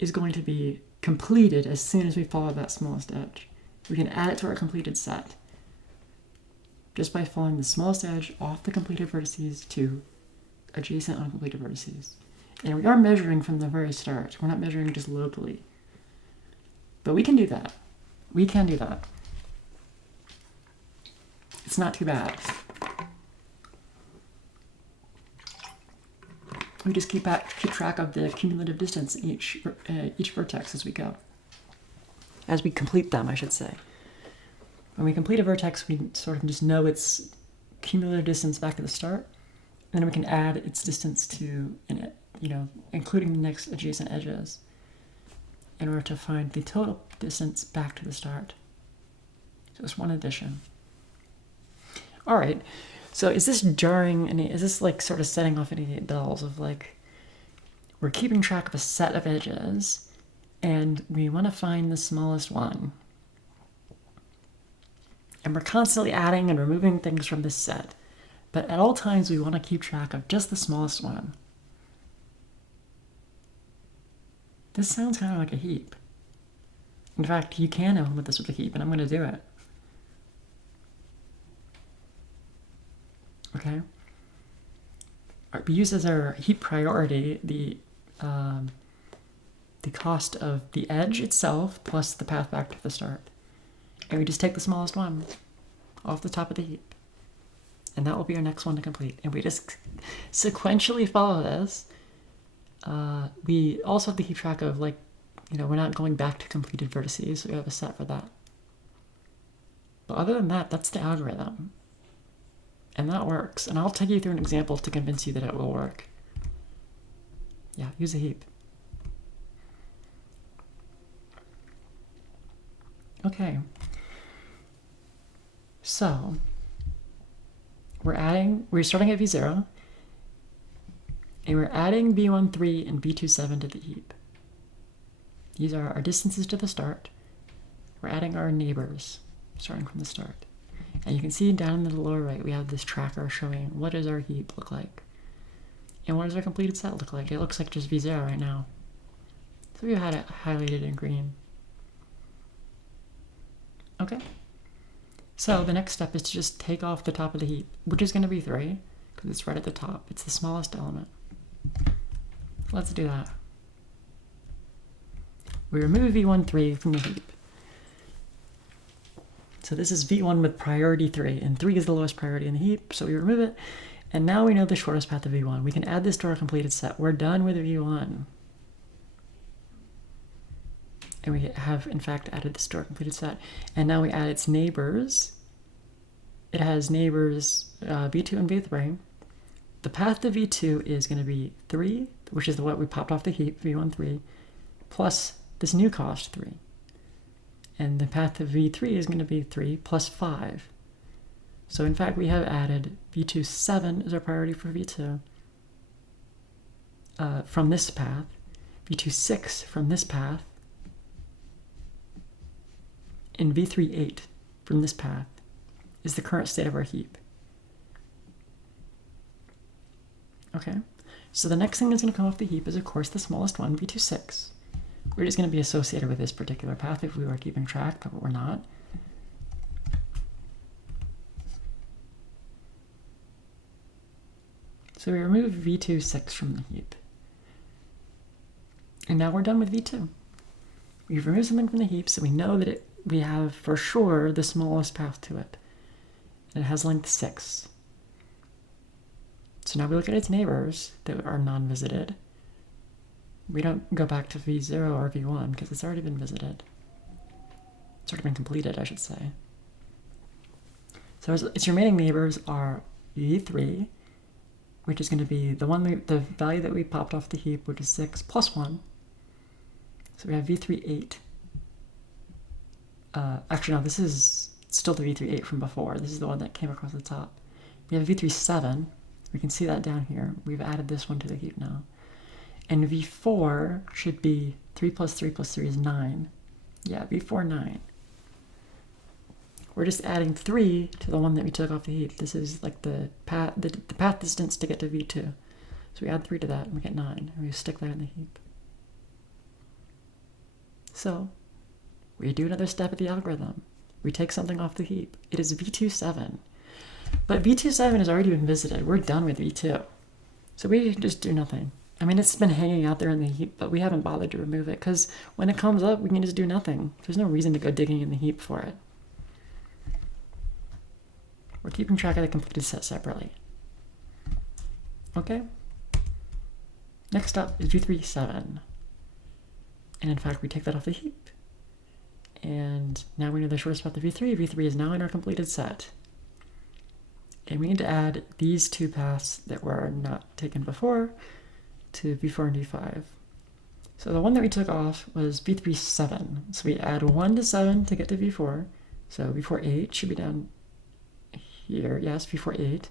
is going to be completed as soon as we follow that smallest edge. We can add it to our completed set just by following the smallest edge off the completed vertices to adjacent uncompleted vertices. And we are measuring from the very start. We're not measuring just locally. But we can do that. We can do that. It's not too bad. We just keep track of the cumulative distance in each vertex as we go. As we complete them, I should say. When we complete a vertex, we sort of just know its cumulative distance back at the start, and then we can add its distance to including the next adjacent edges, in order to find the total distance back to the start. So it's one addition. All right. So is this jarring? Is this like sort of setting off any bells of like, we're keeping track of a set of edges and we want to find the smallest one. And we're constantly adding and removing things from this set. But at all times, we want to keep track of just the smallest one. This sounds kind of like a heap. In fact, you can implement this with a heap, and I'm going to do it. Okay. We use as our heap priority the cost of the edge itself plus the path back to the start. And we just take the smallest one off the top of the heap. And that will be our next one to complete. And we just sequentially follow this. We also have to keep track of, like, we're not going back to completed vertices, so we have a set for that. But other than that, that's the algorithm. And that works. And I'll take you through an example to convince you that it will work. Yeah, use a heap. Okay. So we're starting at v0, and we're adding v13 and v27 to the heap. These are our distances to the start. We're adding our neighbors, starting from the start. And you can see down in the lower right, we have this tracker showing what does our heap look like. And what does our completed set look like? It looks like just v0 right now. So we had it highlighted in green. Okay. So the next step is to just take off the top of the heap, which is going to be 3, because it's right at the top. It's the smallest element. Let's do that. We remove v13 from the heap. So this is v1 with priority 3, and 3 is the lowest priority in the heap, so we remove it. And now we know the shortest path to v1. We can add this to our completed set. We're done with v1. And we have, in fact, added this to our completed set. And now we add its neighbors. It has neighbors v2 and v3. The path to v2 is going to be 3, which is what we popped off the heap, v13, plus this new cost 3. And the path to v3 is going to be 3 plus 5. So in fact, we have added v27 as our priority for v2 from this path, v26 from this path, and v38 from this path is the current state of our heap. Okay, so the next thing that's going to come off the heap is, of course, the smallest one, v26. We're just going to be associated with this particular path if we were keeping track, but we're not. So we remove v26 from the heap. And now we're done with v2. We've removed something from the heap, so we know that we have for sure the smallest path to it. And it has length 6. So now we look at its neighbors that are non-visited. We don't go back to v0 or v1 because it's already been visited. It's already been completed, I should say. So its remaining neighbors are v3, which is going to be the value that we popped off the heap, which is 6 plus 1. So we have v38. Actually, no, this is still the v38 from before. This is the one that came across the top. We have v37. We can see that down here. We've added this one to the heap now. And v4 should be 3 plus 3 plus 3 is 9. Yeah, v4, 9. We're just adding 3 to the one that we took off the heap. This is like the path distance to get to v2. So we add 3 to that and we get 9. And we stick that in the heap. So we do another step of the algorithm. We take something off the heap. It is v27. But v27 has already been visited. We're done with v2. So we can just do nothing. I mean, it's been hanging out there in the heap, but we haven't bothered to remove it because when it comes up, we can just do nothing. There's no reason to go digging in the heap for it. We're keeping track of the completed set separately. Okay? Next up is v37. And in fact, we take that off the heap. And now we know the shortest path to v3. v3 is now in our completed set. And we need to add these two paths that were not taken before to v4 and v5. So the one that we took off was v3 7. So we add 1 to 7 to get to v4. So v4 8 should be down here. Yes, v4 8.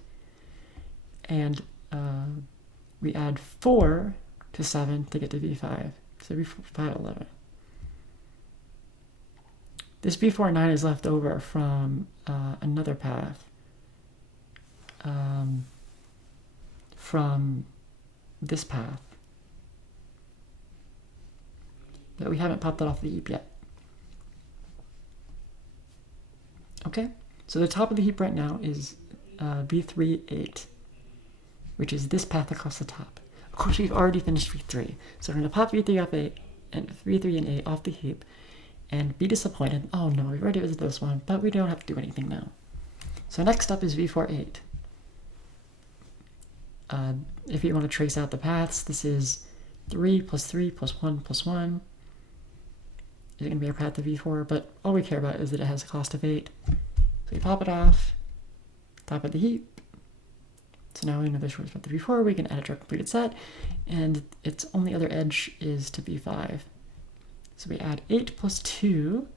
And we add 4 to 7 to get to v5. So v5 11. This v4 9 is left over from another path. From this path. But we haven't popped that off the heap yet. Okay, so the top of the heap right now is v3 8, which is this path across the top. Of course, we've already finished v3, so we're going to pop v3 off 8 and v3 and 8 off the heap and be disappointed. Oh no, we've already visited this one, but we don't have to do anything now. So next up is v4 8. If you want to trace out the paths, this is 3 plus 3 plus 1 plus 1. Is going to be our path to v4, but all we care about is that it has a cost of 8. So we pop it off, top of the heap. So now we know the shortest path to v4, we can add it to our completed set, and its only other edge is to v5. So we add 8 plus 2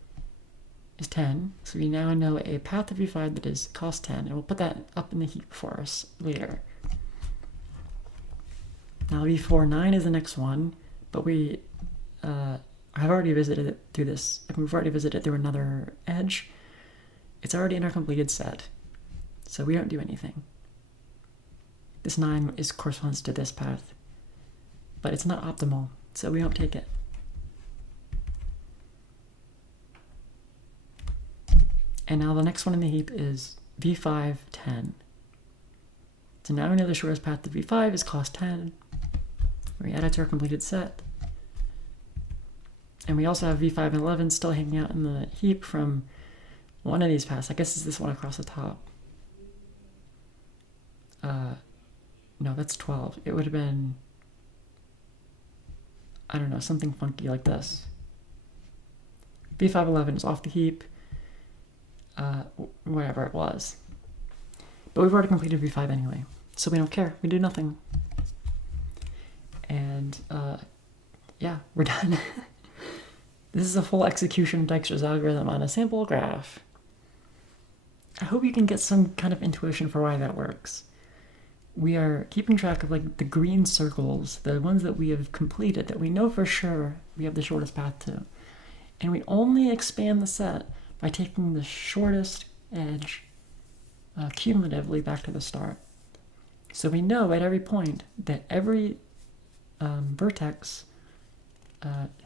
is 10, so we now know a path to v5 that is cost 10, and we'll put that up in the heap for us later. Now v4 9 is the next one, but we have already visited it through this. If we've already visited it through another edge, it's already in our completed set, so we don't do anything. This 9 corresponds to this path, but it's not optimal, so we don't take it. And now the next one in the heap is v5 10. So now we know the shortest path to v5 is cost 10. We add it to our completed set. And we also have v5 and 11 still hanging out in the heap from one of these paths. I guess it's this one across the top. No, that's 12. It would have been, I don't know, something funky like this. v5 11 is off the heap, whatever it was. But we've already completed v5 anyway, so we don't care. We do nothing. And yeah, we're done. This is a full execution of Dijkstra's algorithm on a sample graph. I hope you can get some kind of intuition for why that works. We are keeping track of like the green circles, the ones that we have completed, that we know for sure we have the shortest path to. And we only expand the set by taking the shortest edge cumulatively back to the start. So we know at every point that every vertex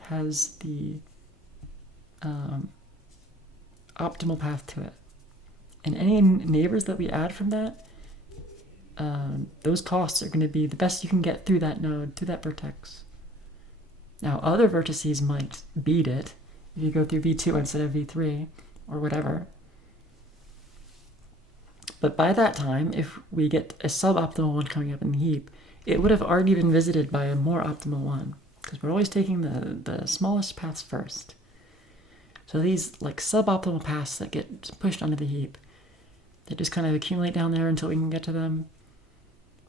has the optimal path to it. And any neighbors that we add from that, those costs are going to be the best you can get through that node, through that vertex. Now, other vertices might beat it if you go through v2 instead of v3 or whatever. But by that time, if we get a suboptimal one coming up in the heap, it would have already been visited by a more optimal one, because we're always taking the smallest paths first. So these like suboptimal paths that get pushed onto the heap, they just kind of accumulate down there until we can get to them.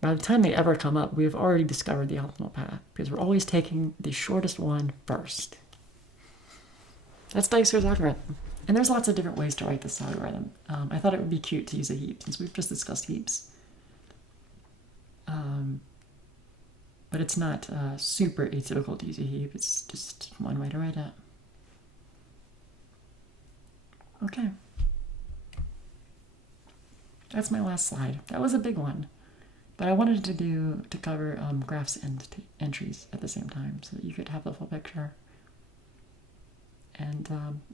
By the time they ever come up, we have already discovered the optimal path, because we're always taking the shortest one first. That's Dijkstra's algorithm. And there's lots of different ways to write this algorithm. I thought it would be cute to use a heap, since we've just discussed heaps. But it's not super atypical to use a heap. It's just one way to write it. Okay. That's my last slide. That was a big one. But I wanted to cover graphs and entries at the same time, so that you could have the full picture. And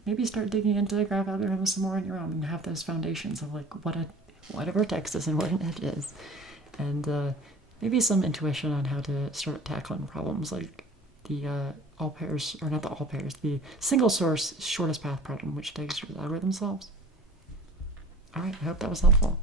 maybe start digging into the graph algorithm some more on your own and have those foundations of like what a vertex is and what an edge is. And maybe some intuition on how to start tackling problems like the all pairs, or not the all pairs, the single source shortest path problem, which Dijkstra's algorithm solves. All right, I hope that was helpful.